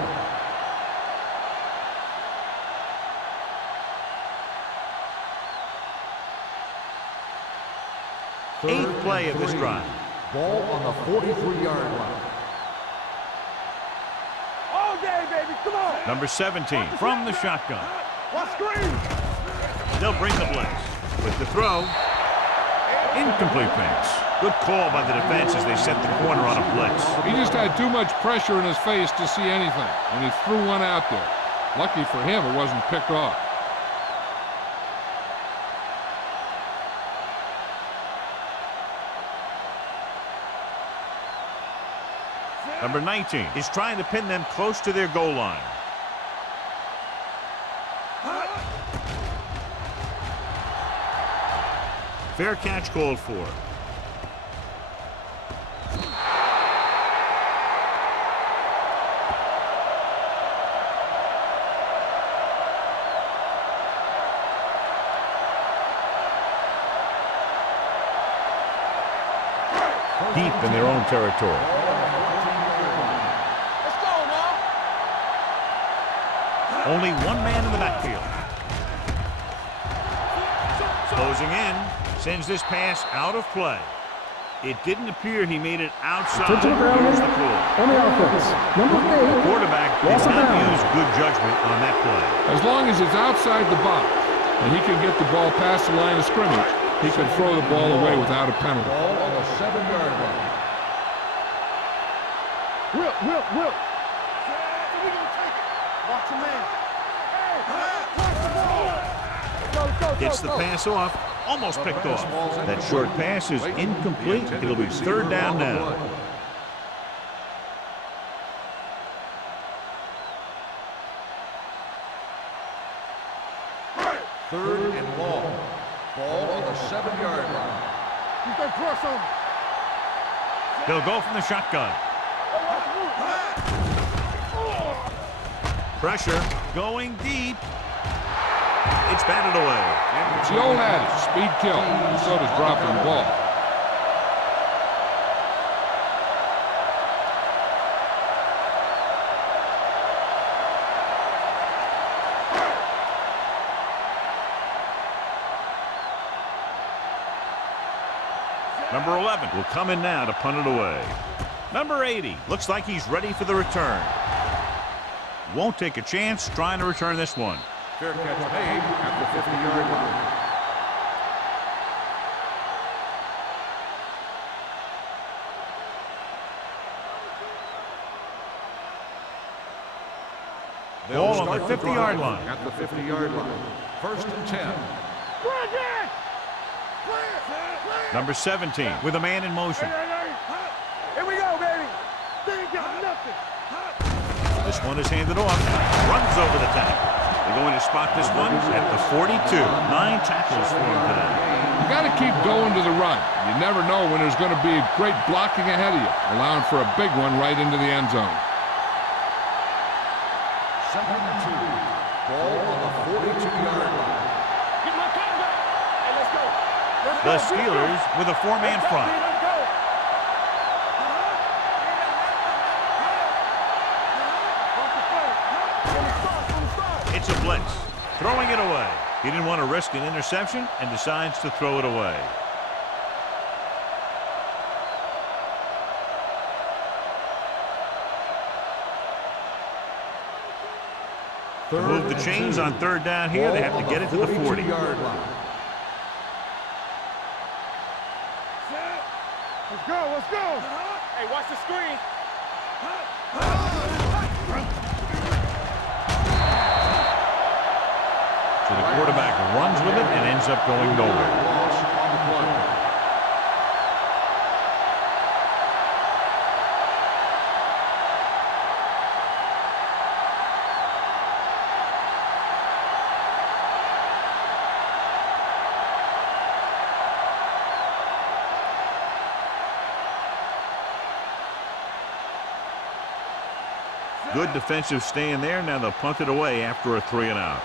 Eighth play of this drive. Ball on the 43-yard line. All day, baby. Come on. Number 17 from the shotgun. Watch screen. They'll bring the blitz. With the throw. Incomplete pass. Good call by the defense as they set the corner on a blitz. He just had too much pressure in his face to see anything, and he threw one out there. Lucky for him, it wasn't picked off. Number 19 is trying to pin them close to their goal line. Fair catch called for. Deep in their own territory. Let's go now. Only one man in the backfield. Closing in. Sends this pass out of play. It didn't appear he made it outside. Here's the call. On the offense, number 8. Quarterback did not use good judgment on that play. As long as it's outside the box and he can get the ball past the line of scrimmage, he can throw the ball away without a penalty. Ball on the 7-yard line. Whip. We're gonna take it. Watch your man. Hey, Gets the pass off. Almost picked off. That short pass is incomplete. It'll be third down now. Third and long. Ball on the 7-yard line. Keep that press on. They'll go from the shotgun. Pressure going deep. It's batted away. It's the old adage, speed kills, and so does dropping the ball. Number 11 will come in now to punt it away. Number 80 looks like he's ready for the return. Won't take a chance trying to return this one. Fair catch made at the 50-yard line. Ball on the 50-yard line. At the 50-yard line. First and 10. Number 17 with a man in motion. Here we go, baby. They ain't got nothing. This one is handed off. Runs over the tackle. They going to spot this one at the 42. 9 tackles for him today. You got to keep going to the run. You never know when there's going to be great blocking ahead of you, allowing for a big one right into the end zone. 2nd and 2. Ball on the 42-yard line. Get my cat back. Hey, let's go. The Steelers with a 4-man front. Let's go. It's a blitz. Throwing it away. He didn't want to risk an interception and decides to throw it away. To move the chains on 3rd down here, they have to get it to the 40. Yard line. Let's go, let's go. Hey, watch the screen. So the quarterback runs with it and ends up going nowhere. Loss on the play. Good defensive stand there. Now they'll punt it away after a 3-and-out.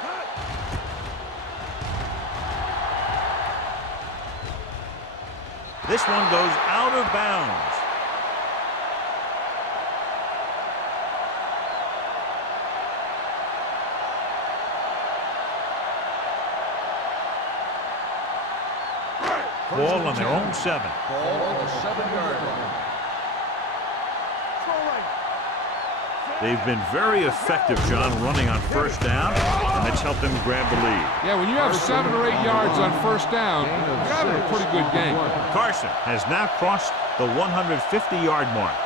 This one goes out of bounds. Ball on their own 7. Ball on the 7-yard line. They've been very effective, John, running on 1st down, and that's helped them grab the lead. Yeah, when you have 7 or 8 yards on 1st down, you got a pretty good game. Carson has now crossed the 150-yard mark.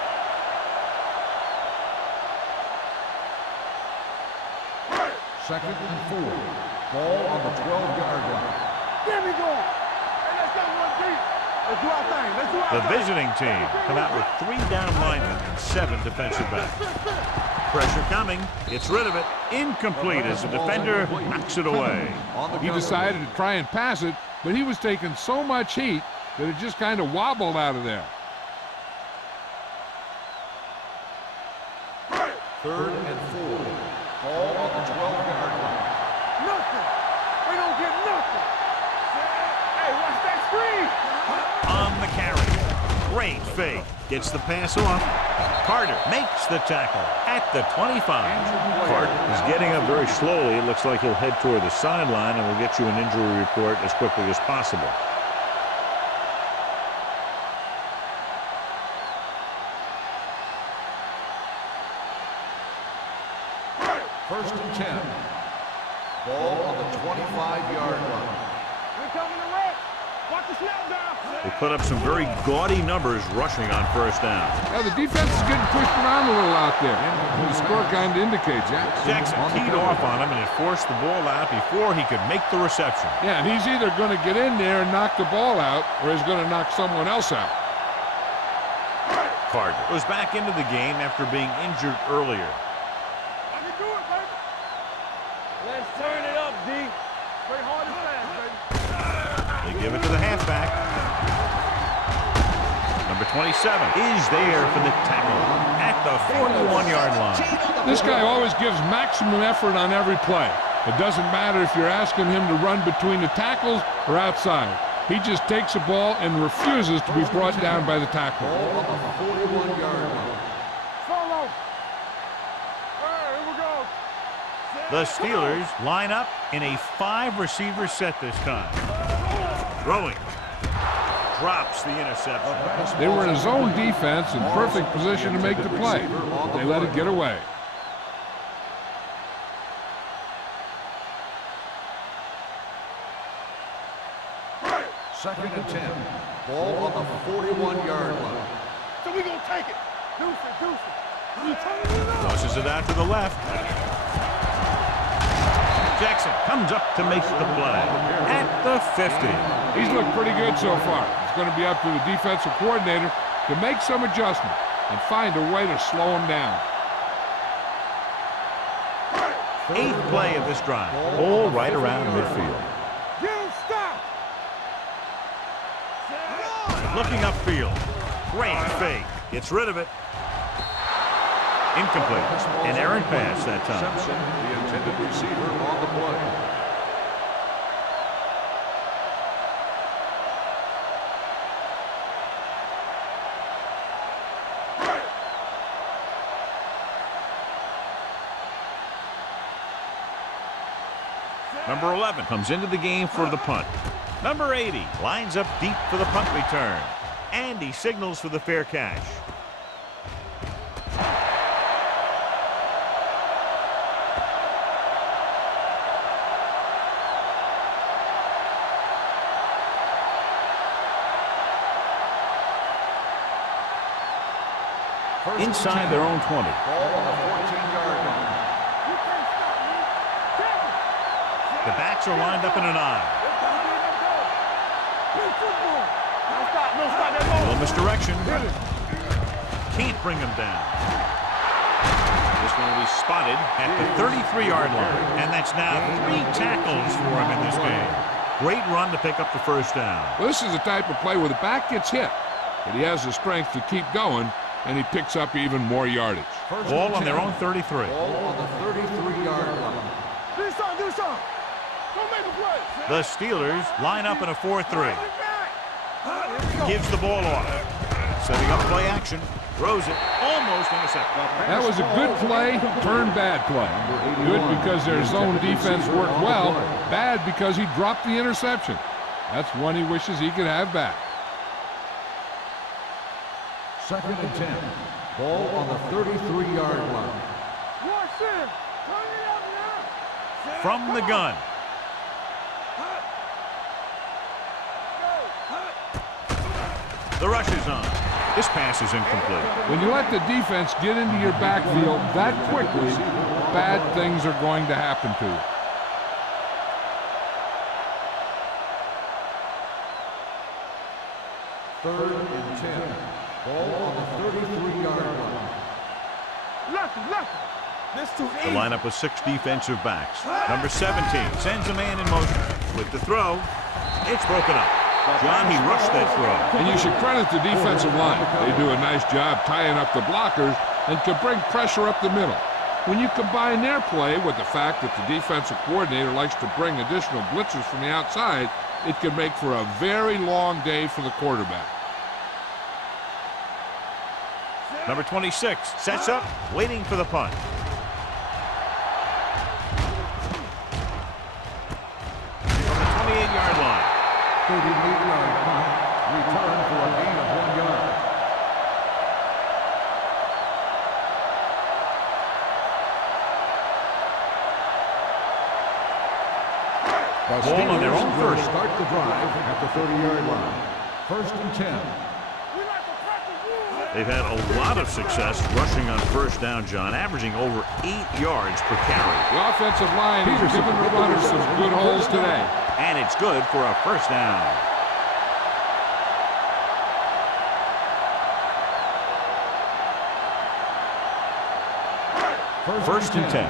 Second and 4. Ball on the 12-yard line. There we go. Hey, let's go, 1-3. Let's do our thing. Let's do our The thing. visiting team come out with 3 down linemen and 7 defensive backs. Pressure coming. Gets rid of it. Incomplete as the defender knocks it away. He decided to try and pass it, but he was taking so much heat that it just kind of wobbled out of there. 3rd and 4. Ball on the 12-yard line. Nothing. We don't get nothing. Hey, watch that screen. On the carry. Great fake. Gets the pass off. Carter makes the tackle at the 25. Carter is getting up very slowly. It looks like he'll head toward the sideline, and we'll get you an injury report as quickly as possible. First and 10. Ball on the 25-yard line. We're coming to wreck. Watch the snap down. They put up some very gaudy numbers rushing on 1st down. Now, the defense is getting pushed around a little out there. The score kind of indicates that. Jackson keyed off on him, and it forced the ball out before he could make the reception. Yeah, and he's either going to get in there and knock the ball out, or he's going to knock someone else out. Carter was back into the game after being injured earlier. I can do it, baby. Let's turn it up, D. Play hard and fast, baby. They give it to the halfback. Number 27 is there for the tackle at the 41-yard line. This guy always gives maximum effort on every play. It doesn't matter if you're asking him to run between the tackles or outside. He just takes the ball and refuses to be brought down by the tackle. Ball on the 41-yard line. Solo. All right, here we go. The Steelers line up in a 5-receiver set this time. Throwing. Drops the interception. They were in a zone defense in perfect position to make the play. They let it get away. Second and 10. Ball on the 41-yard line. So we gonna take it. Deuce it, deuce it. You turning it up. Tosses it out to the left. Jackson comes up to make the play at the 50. He's looked pretty good so far. It's going to be up to the defensive coordinator to make some adjustment and find a way to slow him down. 8th play of this drive. All right around midfield. Stop. Looking upfield. Great fake. Gets rid of it. Incomplete. An errant pass that time. Simpson, the intended receiver on the play. Number 11 comes into the game for the punt. Number 80 lines up deep for the punt return. And he signals for the fair catch. Inside their own 20. Ball on the 14-yard line. The backs are lined up in an eye. A little misdirection. Can't bring him down. This one will be spotted at the 33-yard line. And that's now 3 tackles for him in this game. Great run to pick up the first down. Well, this is the type of play where the back gets hit, but he has the strength to keep going, and he picks up even more yardage. Ball on their own 33. Ball on the 33-yard line. Do something. Don't make a play. The Steelers line up in a 4-3. Gives the ball off. Setting up play action. Throws it. Almost intercepted. That was a good play, turned bad play. Good because their zone defense worked well. Bad because he dropped the interception. That's one he wishes he could have back. 2nd and 10. Ball on the 33-yard line. From the gun. The rush is on. This pass is incomplete. When you let the defense get into your backfield that quickly, bad things are going to happen to you. Third and 10. Ball on the 33-yard line. The lineup with 6 defensive backs. Number 17 sends a man in motion. With the throw, it's broken up. John, he rushed that throw. And you should credit the defensive line. They do a nice job tying up the blockers and can bring pressure up the middle. When you combine their play with the fact that the defensive coordinator likes to bring additional blitzers from the outside, it can make for a very long day for the quarterback. Number 26 sets up, waiting for the punt. From the 28-yard line. 38-yard punt. Return for a gain of 1 yard. Ball on their own first. Start the drive at the 30-yard line. 1st and 10. They've had a lot of success rushing on first down, John, averaging over 8 yards per carry. The offensive line has given the runners some good holes today. And it's good for a first down. First and 10.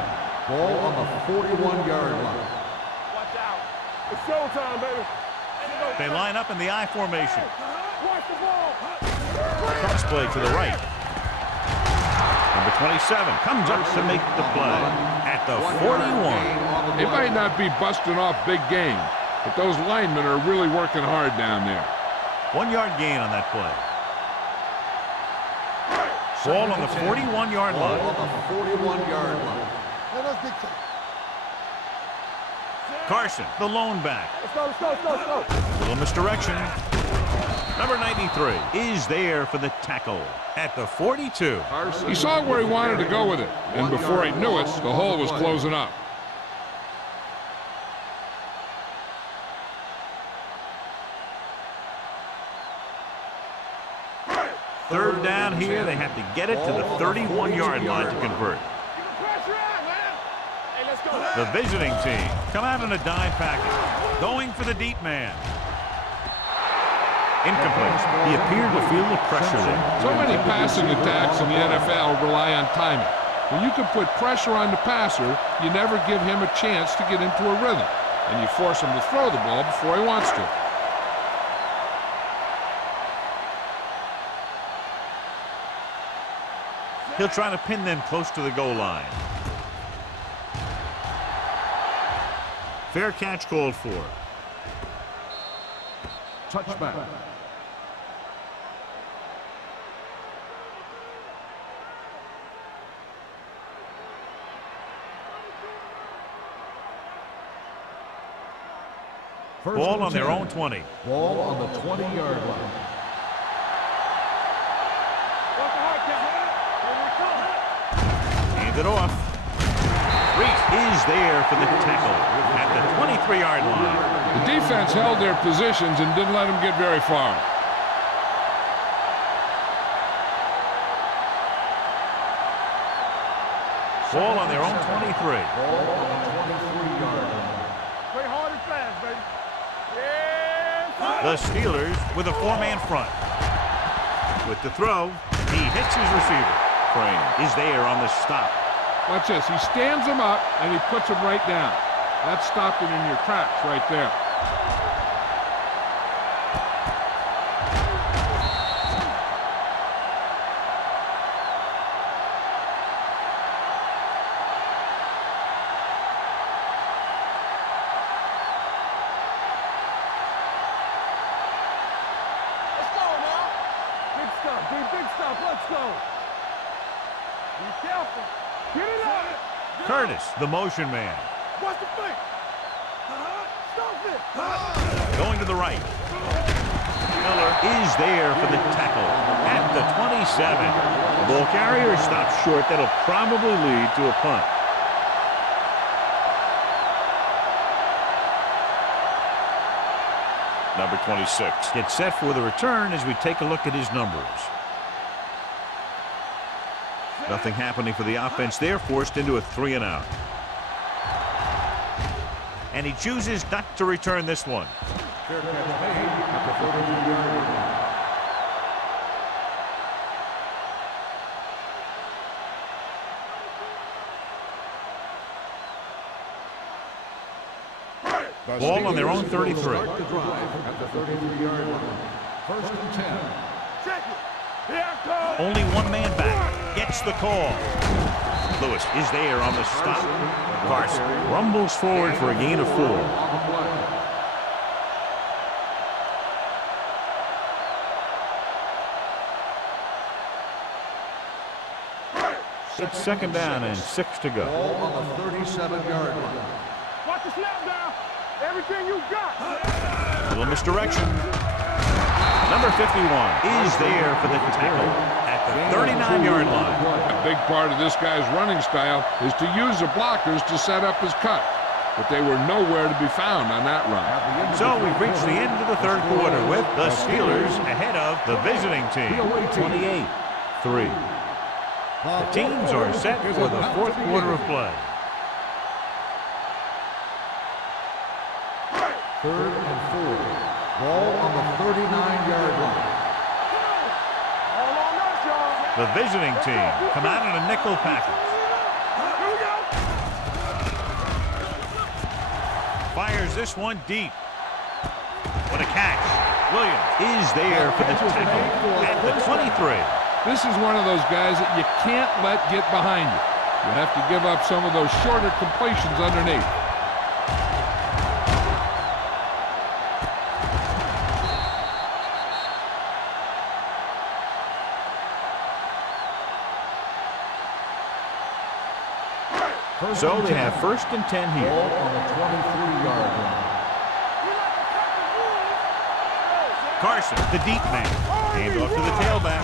Ball on the 41-yard line. Watch out. It's showtime, baby. They line up in the I formation. Watch the ball. Cross play to the right. Number 27 comes up to make the play at the 41. They might not be busting off big game, but those linemen are really working hard down there. 1 yard gain on that play. Ball on the 41-yard line. Ball on the 41-yard line. Carson, the lone back. Let's go. A little misdirection. Number 93 is there for the tackle at the 42. He saw where he wanted to go with it, and before he knew it, the hole was closing up. Third down here. They have to get it to the 31-yard line to convert. The visiting team come out in a dime package, going for the deep man. Incomplete. He appeared to feel the pressure there. So many passing attacks in the NFL rely on timing. When you can put pressure on the passer, you never give him a chance to get into a rhythm, and you force him to throw the ball before he wants to. He'll try to pin them close to the goal line. Fair catch called for. Touchback. Ball on their own 20. Ball on the 20-yard line. Hand it off. Reese is there for the tackle at the 23-yard line. The defense held their positions and didn't let them get very far. Ball on their own 23. Ball on the 23-yard line. Play hard and fast, baby. Yeah. The Steelers with a four-man front. With the throw, he hits his receiver. Crane is there on the stop. Watch this. He stands him up, and he puts him right down. That's stopping in your tracks right there. Let's go now. Big stop, big stop. Let's go. Be careful. Get it out. Curtis, the motion man. Watch the fake. Stop it. Going to the right. Miller is there for the tackle at the 27. The ball carrier stops short. That'll probably lead to a punt. Number 26 gets set for the return as we take a look at his numbers. Nothing happening for the offense there, forced into a 3-and-out. And he chooses not to return this one. Fair catch made at the 43-yard line. Ball on their own 33. Start the drive at the 33-yard line. 1st and 10. Check it. Here I come. Only one man back. Gets the call. Lewis is there on the stop. Carson rumbles forward for a gain of 4. On the play. It's 2nd down and 6 to go. Ball on the 37-yard line. Watch the snap down. Everything you got. A little misdirection. Number 51 is there for the tackle at the 39-yard line. A big part of this guy's running style is to use the blockers to set up his cut, but they were nowhere to be found on that run. So we've reached the end of the 3rd quarter with the Steelers ahead of the visiting team, 28-3. The teams are set for the 4th quarter of play. 3rd and 4. Ball on the 39-yard line. All on us, y'all. The visiting team come out in a nickel package. Here we go. Fires this one deep. What a catch. Williams is there for the tackle at the 23. This is one of those guys that you can't let get behind you. You have to give up some of those shorter completions underneath. So they have 1st and 10 here. Ball on the 23-yard line. Carson, the deep man. Hand off to the tailback.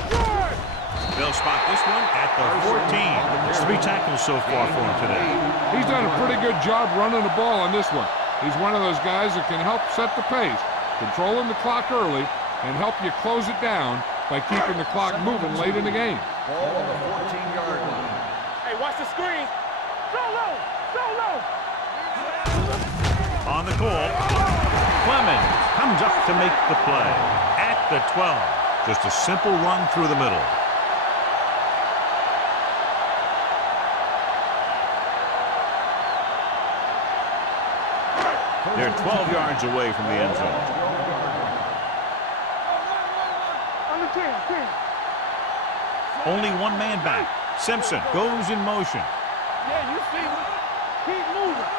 They'll spot this one at the 14. There's 3 tackles so far for him today. He's done a pretty good job running the ball on this one. He's one of those guys that can help set the pace, controlling the clock early, and help you close it down by keeping the clock moving late in the game. Ball on the 14-yard line. Hey, watch the screen. Go low. Go low. On the call, Clemens comes up to make the play at the 12. Just a simple run through the middle. They're 12 yards away from the end zone. Under 10. Only one man back. Simpson goes in motion. Yeah, you see me. Keep moving.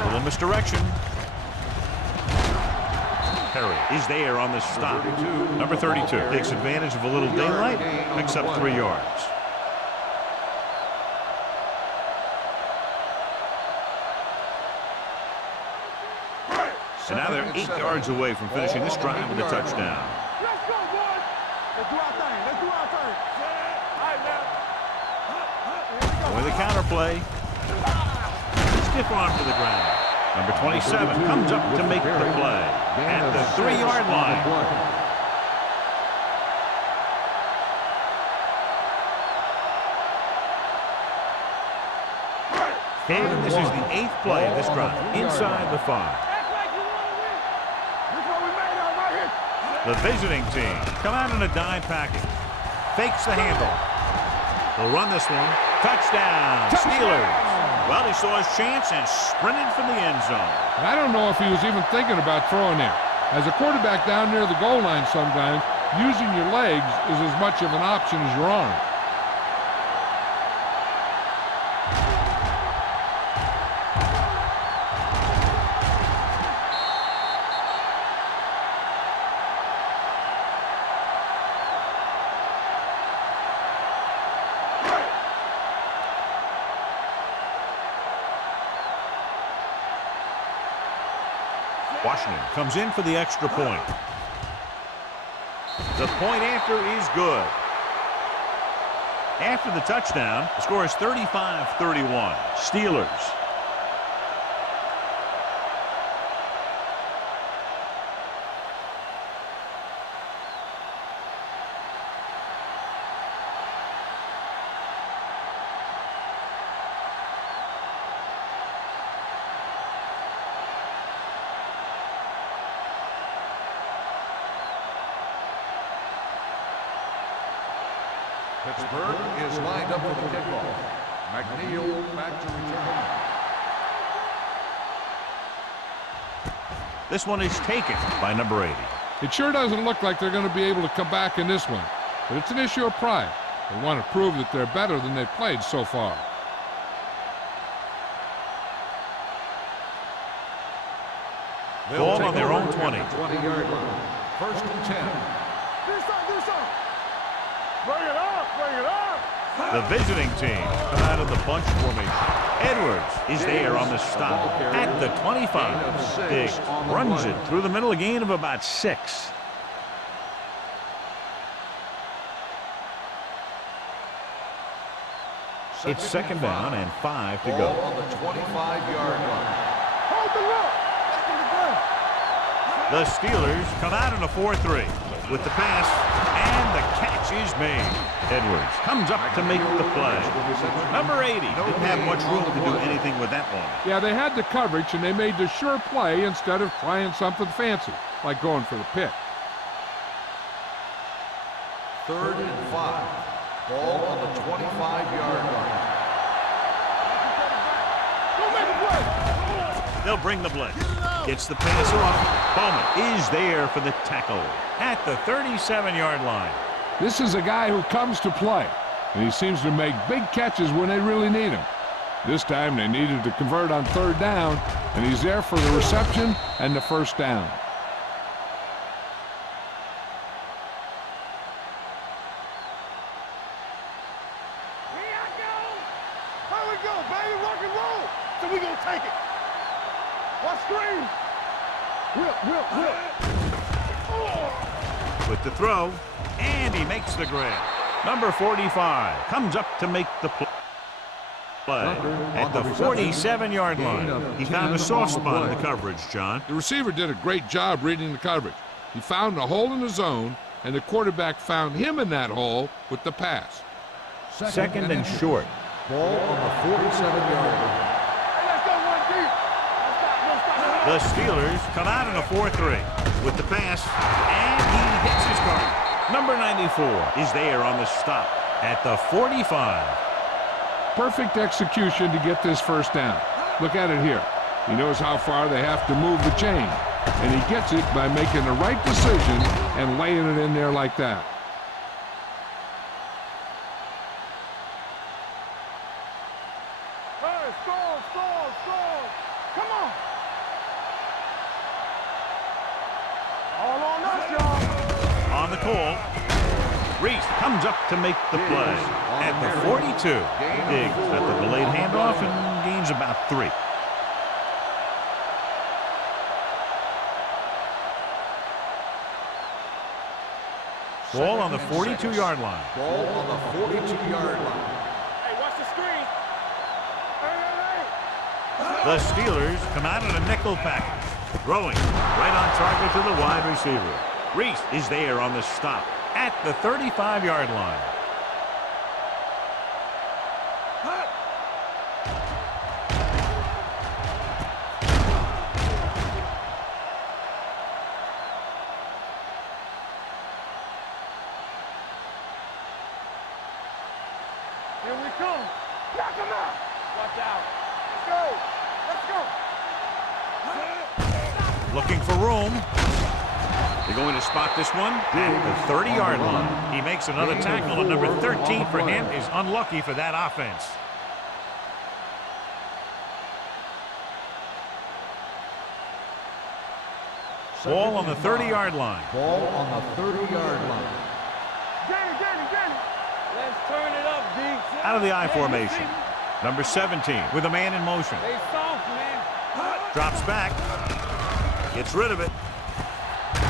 A little misdirection. Perry is there on the stop. Number 32 takes advantage of a little daylight, picks up 3 yards. And now they're 8 yards away from finishing this drive with a touchdown. Let's go, boys. Let's do our thing. With a counter play. Stiff arm to the ground. Number 27 comes up to make the play at the 3-yard line. And this is the 8th play of this drive inside the 5. Act like you want to win. This what we made of right here. The visiting team come out in a dime package. Fakes the handle. They'll run this one. Touchdown, Steelers. Well, he saw his chance and sprinted for the end zone. I don't know if he was even thinking about throwing there. As a quarterback down near the goal line sometimes, using your legs is as much of an option as your arm. Washington comes in for the extra point. The point after is good. After the touchdown, the score is 35-31. Steelers. Pittsburgh is lined up for the kickoff. McNeil back to return. This one is taken by number 80. It sure doesn't look like they're going to be able to come back in this one, but it's an issue of pride. They want to prove that they're better than they've played so far. Ball on their own 20. 20-yard line. 1st and 10. Do something. Bring it up. The visiting team come out of the bunch formation. Edwards is there on the stop at the 25. Diggs runs it through the middle, a gain of about 6. It's 2nd down and 5 to Ball go. on the 25-yard line. Hold the rock. The Steelers come out in a 4-3 with the pass, and the catch is made. Edwards comes up to make the play. Number 80 didn't have much room to do anything with that one. Yeah, they had the coverage, and they made the sure play instead of trying something fancy, like going for the pick. 3rd and 5. Ball on the 25-yard line. Go make a play. They'll bring the blitz. Gets the pass off. Bowman is there for the tackle at the 37-yard line. This is a guy who comes to play, and he seems to make big catches when they really need him. This time they needed to convert on 3rd down, and he's there for the reception and the 1st down. Here I go. Here we go, baby. Rock and roll. So we gonna take it. What screen? Whip. With the throw, and he makes the grab. Number 45 comes up to make the play at the 47-yard line. He found a soft spot in the coverage, John. The receiver did a great job reading the coverage. He found a hole in the zone, and the quarterback found him in that hole with the pass. 2nd and short. Ball on the 47-yard line. Hey, let's go one deep. No stop. The Steelers come out in a 4-3 with the pass, and he hits his target. Number 94 is there on the stop at the 45. Perfect execution to get this 1st down. Look at it here. He knows how far they have to move the chain, and he gets it by making the right decision and laying it in there like that. Hey, score! Come on! All on us, y'all! On the call, Reese comes up to make the play. At the 42, Diggs at the delayed handoff and gains about 3. Ball on the 42-yard line. Ball on the 42-yard line. Hey, watch the screen! Hey! The Steelers come out in a nickel package. Throwing right on target to the wide receiver. Reese is there on the stop at the 35-yard line. Here we come! Knock him out! Watch out! Let's go! Looking for room. They're going to spot this one at the 30-yard line. He makes another tackle, and number 13 for him is unlucky for that offense. Ball on the 30-yard line. Ball on the 30-yard line. Danny! Let's turn it up, D. Out of the I formation. Number 17 with a man in motion. Stay soft, man. Drops back. Gets rid of it.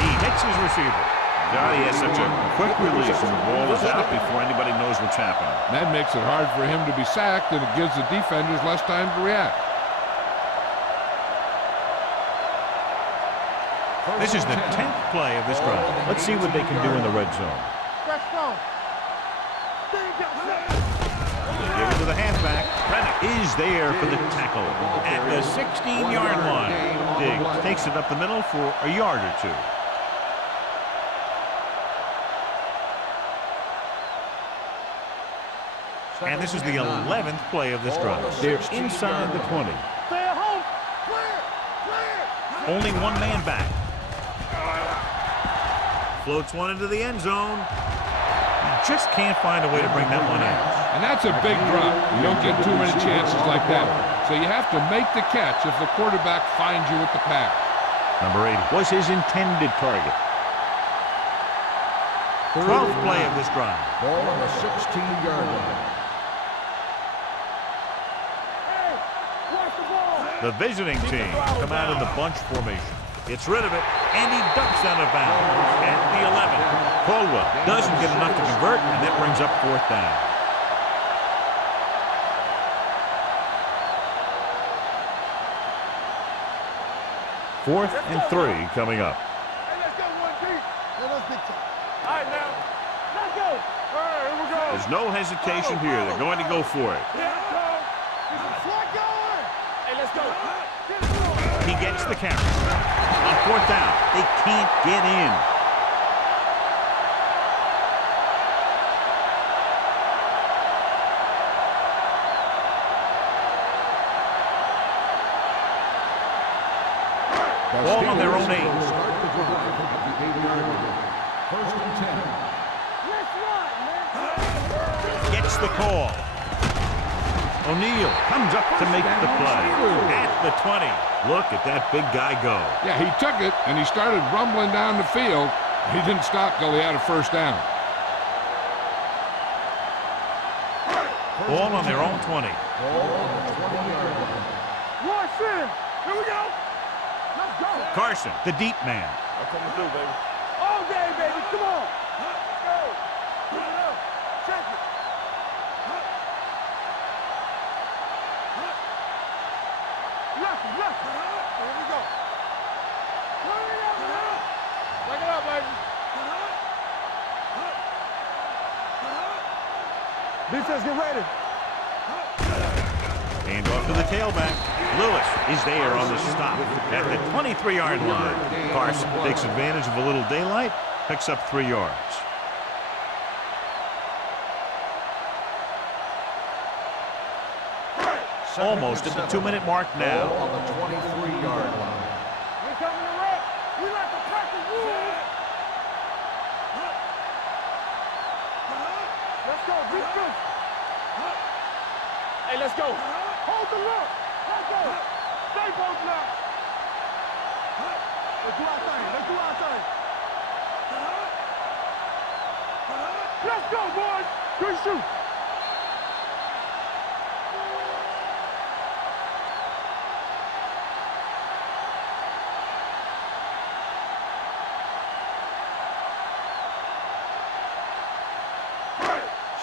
He hits his receiver. God, he has such a quick release, and the ball is out before anybody knows what's happening. That makes it hard for him to be sacked, and it gives the defenders less time to react. This is the 10th play of this drive. Let's see what they can do in the red zone. Let's go. Give it to the halfback. Rennick is there for the tackle at the 16-yard line. Diggs takes it up the middle for a yard or 2. And this is the 11th play of this drive. They're inside the 20. Stay at home. Clear. Only one man back. Floats one into the end zone. Just can't find a way to bring that one in. And that's a big drop. You don't get too many chances like that. So you have to make the catch if the quarterback finds you with the pass. Number 80 was his intended target. 12th play of this drive. Ball on the 16-yard line. Hey, watch the ball. The visiting team come out in the bunch formation. Gets rid of it, and he ducks out of bounds at the 11. Caldwell doesn't get enough to convert, and that brings up 4th down. Fourth and 3 coming up. Hey, let's go, 1 deep. Let's get to. All right, now. Let's go. All right, here we go. There's no hesitation here. They're going to go for it. Let's go. Slide going. Hey, let's go. He gets the carry. On 4th down, they can't get in. Ball on their own 8. Start the drive at the 8-yard line. 1st and 10. Let's run, man. Gets the call. O'Neal comes up to make the play at the 20. Look at that big guy go. Yeah, he took it, and he started rumbling down the field. He didn't stop till he had a 1st down. Ball on their own 20. Ball on the 20-yard line. Watch in. Here we go. Let's go. Carson, the deep man. That's what we do, baby. All day, baby. Come on. Let's go. Put it up. Check it. Left. Here we go. Back it up, baby. Defense, get ready. Hand off to the tailback. Lewis is there on the stop at the 23-yard line. Carson takes advantage of a little daylight, picks up 3 yards. almost at the 2-minute mark now. Ball on the 23-yard line. We coming to wreck. We like to crack the rules. Let's go. Be good. Hey, let's go. Hold the look. Let's go. Stay both now. Let's do our thing. Let's do our thing. Let's go, boys. Good shoot.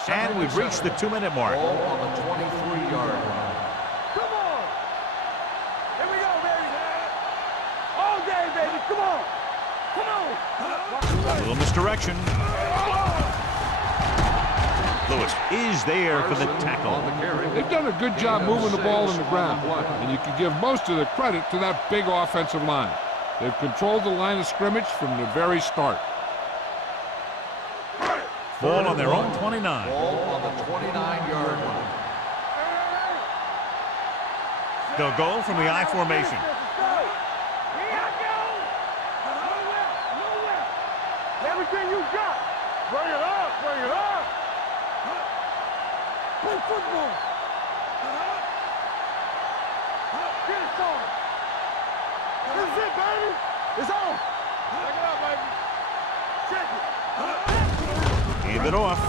And we've reached the 2-minute mark. Ball on the 23-yard line. Come on. Here we go, baby. All day, baby. Come on. Come on. A little misdirection. Lewis is there for the tackle. On the carry. They've done a good job moving the ball in the ground, and you can give most of the credit to that big offensive line. They've controlled the line of scrimmage from the very start. Ball on their own 29. Ball on the 29-yard line. They'll go from the I formation. Everything you got. Bring it up. Bring it up. Play football. Get it on. This is it, baby. It's on. Check it out, baby. Check it. Hand it off.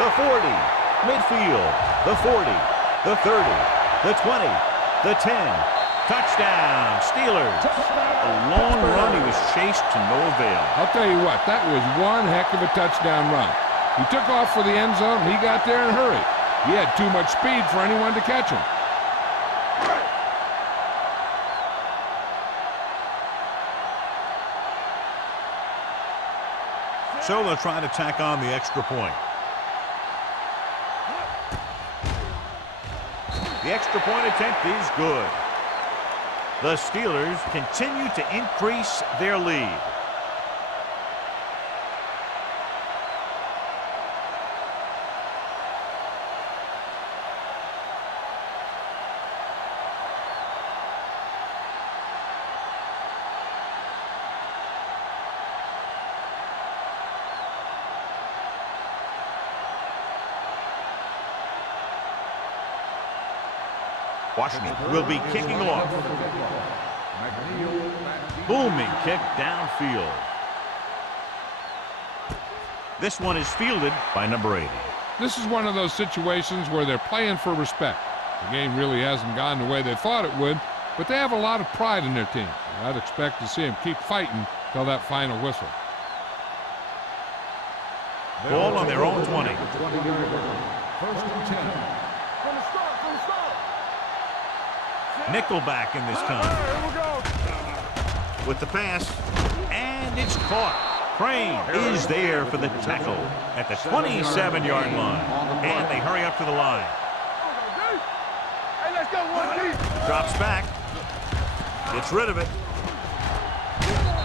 The 40. Midfield. The 40. The 30. The 20. The 10. Touchdown. Steelers. A long run. He was chased to no avail. I'll tell you what, that was one heck of a touchdown run. He took off for the end zone. He got there in a hurry. He had too much speed for anyone to catch him. So they'll try to tack on the extra point. The extra point attempt is good. The Steelers continue to increase their lead. Washington will be kicking off. Booming kick downfield. This one is fielded by number 80. This is one of those situations where they're playing for respect. The game really hasn't gone the way they thought it would, but they have a lot of pride in their team. I'd expect to see them keep fighting till that final whistle. Ball on their own 20. 1st and 10. From the start. From the start. Nickelback in this time. Here we go. With the pass, and it's caught. Crane is there for the tackle at the 27-yard line. And they hurry up to the line. Hey, let's go one deep. Drops back. Gets rid of it.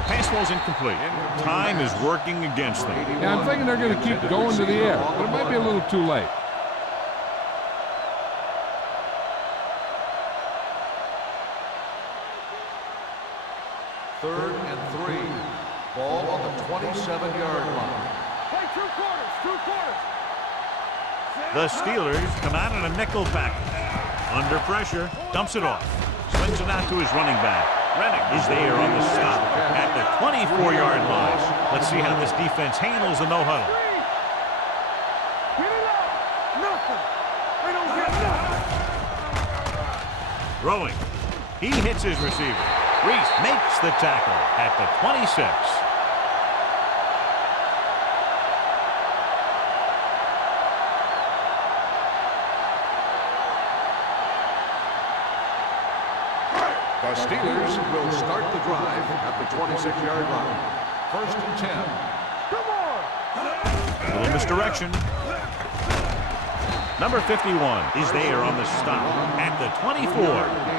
Pass ball's incomplete. Time is working against them. Yeah, I'm thinking they're going to keep going to the air, but it might be a little too late. Third and 3. Ball on the 27-yard line. Play 2 quarters. 2 quarters. The Steelers come out in a nickel package. Under pressure, dumps it off. Swings it out to his running back. Rennick is there on the stop at the 24-yard line. Let's see how this defense handles the no-huddle. Get it up. Nothing. They don't get nothing. Throwing. He hits his receiver. Reese makes the tackle at the 26. The Steelers will start the drive at the 26-yard line. 1st and 10. Come on. A little misdirection. Number 51 is there on the stop at the 24.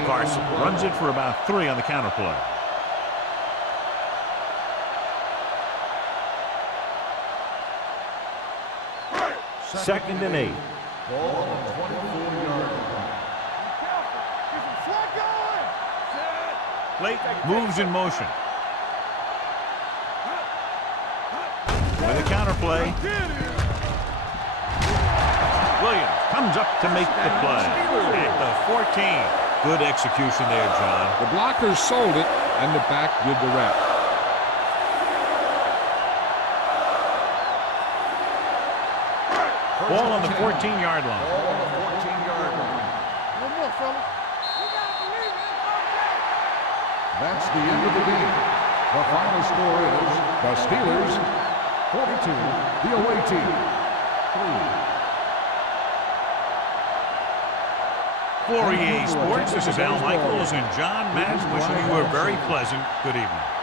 Carson runs it for about 3 on the counter play. Second and 8. Ball on the 24-yard line. Get some slack going. Set. Late moves in motion. With a counter play. Williams comes up to make the play. At the 14. Good execution there, John. The blockers sold it, and the back did the rest. Ball on the 14-yard line. Ball on the 14-yard line. One more, fella. That's the end of the game. The final score is the Steelers 42, the away team 3. For EA Sports, this is Al Michaels and John Madden wishing you a very pleasant good evening.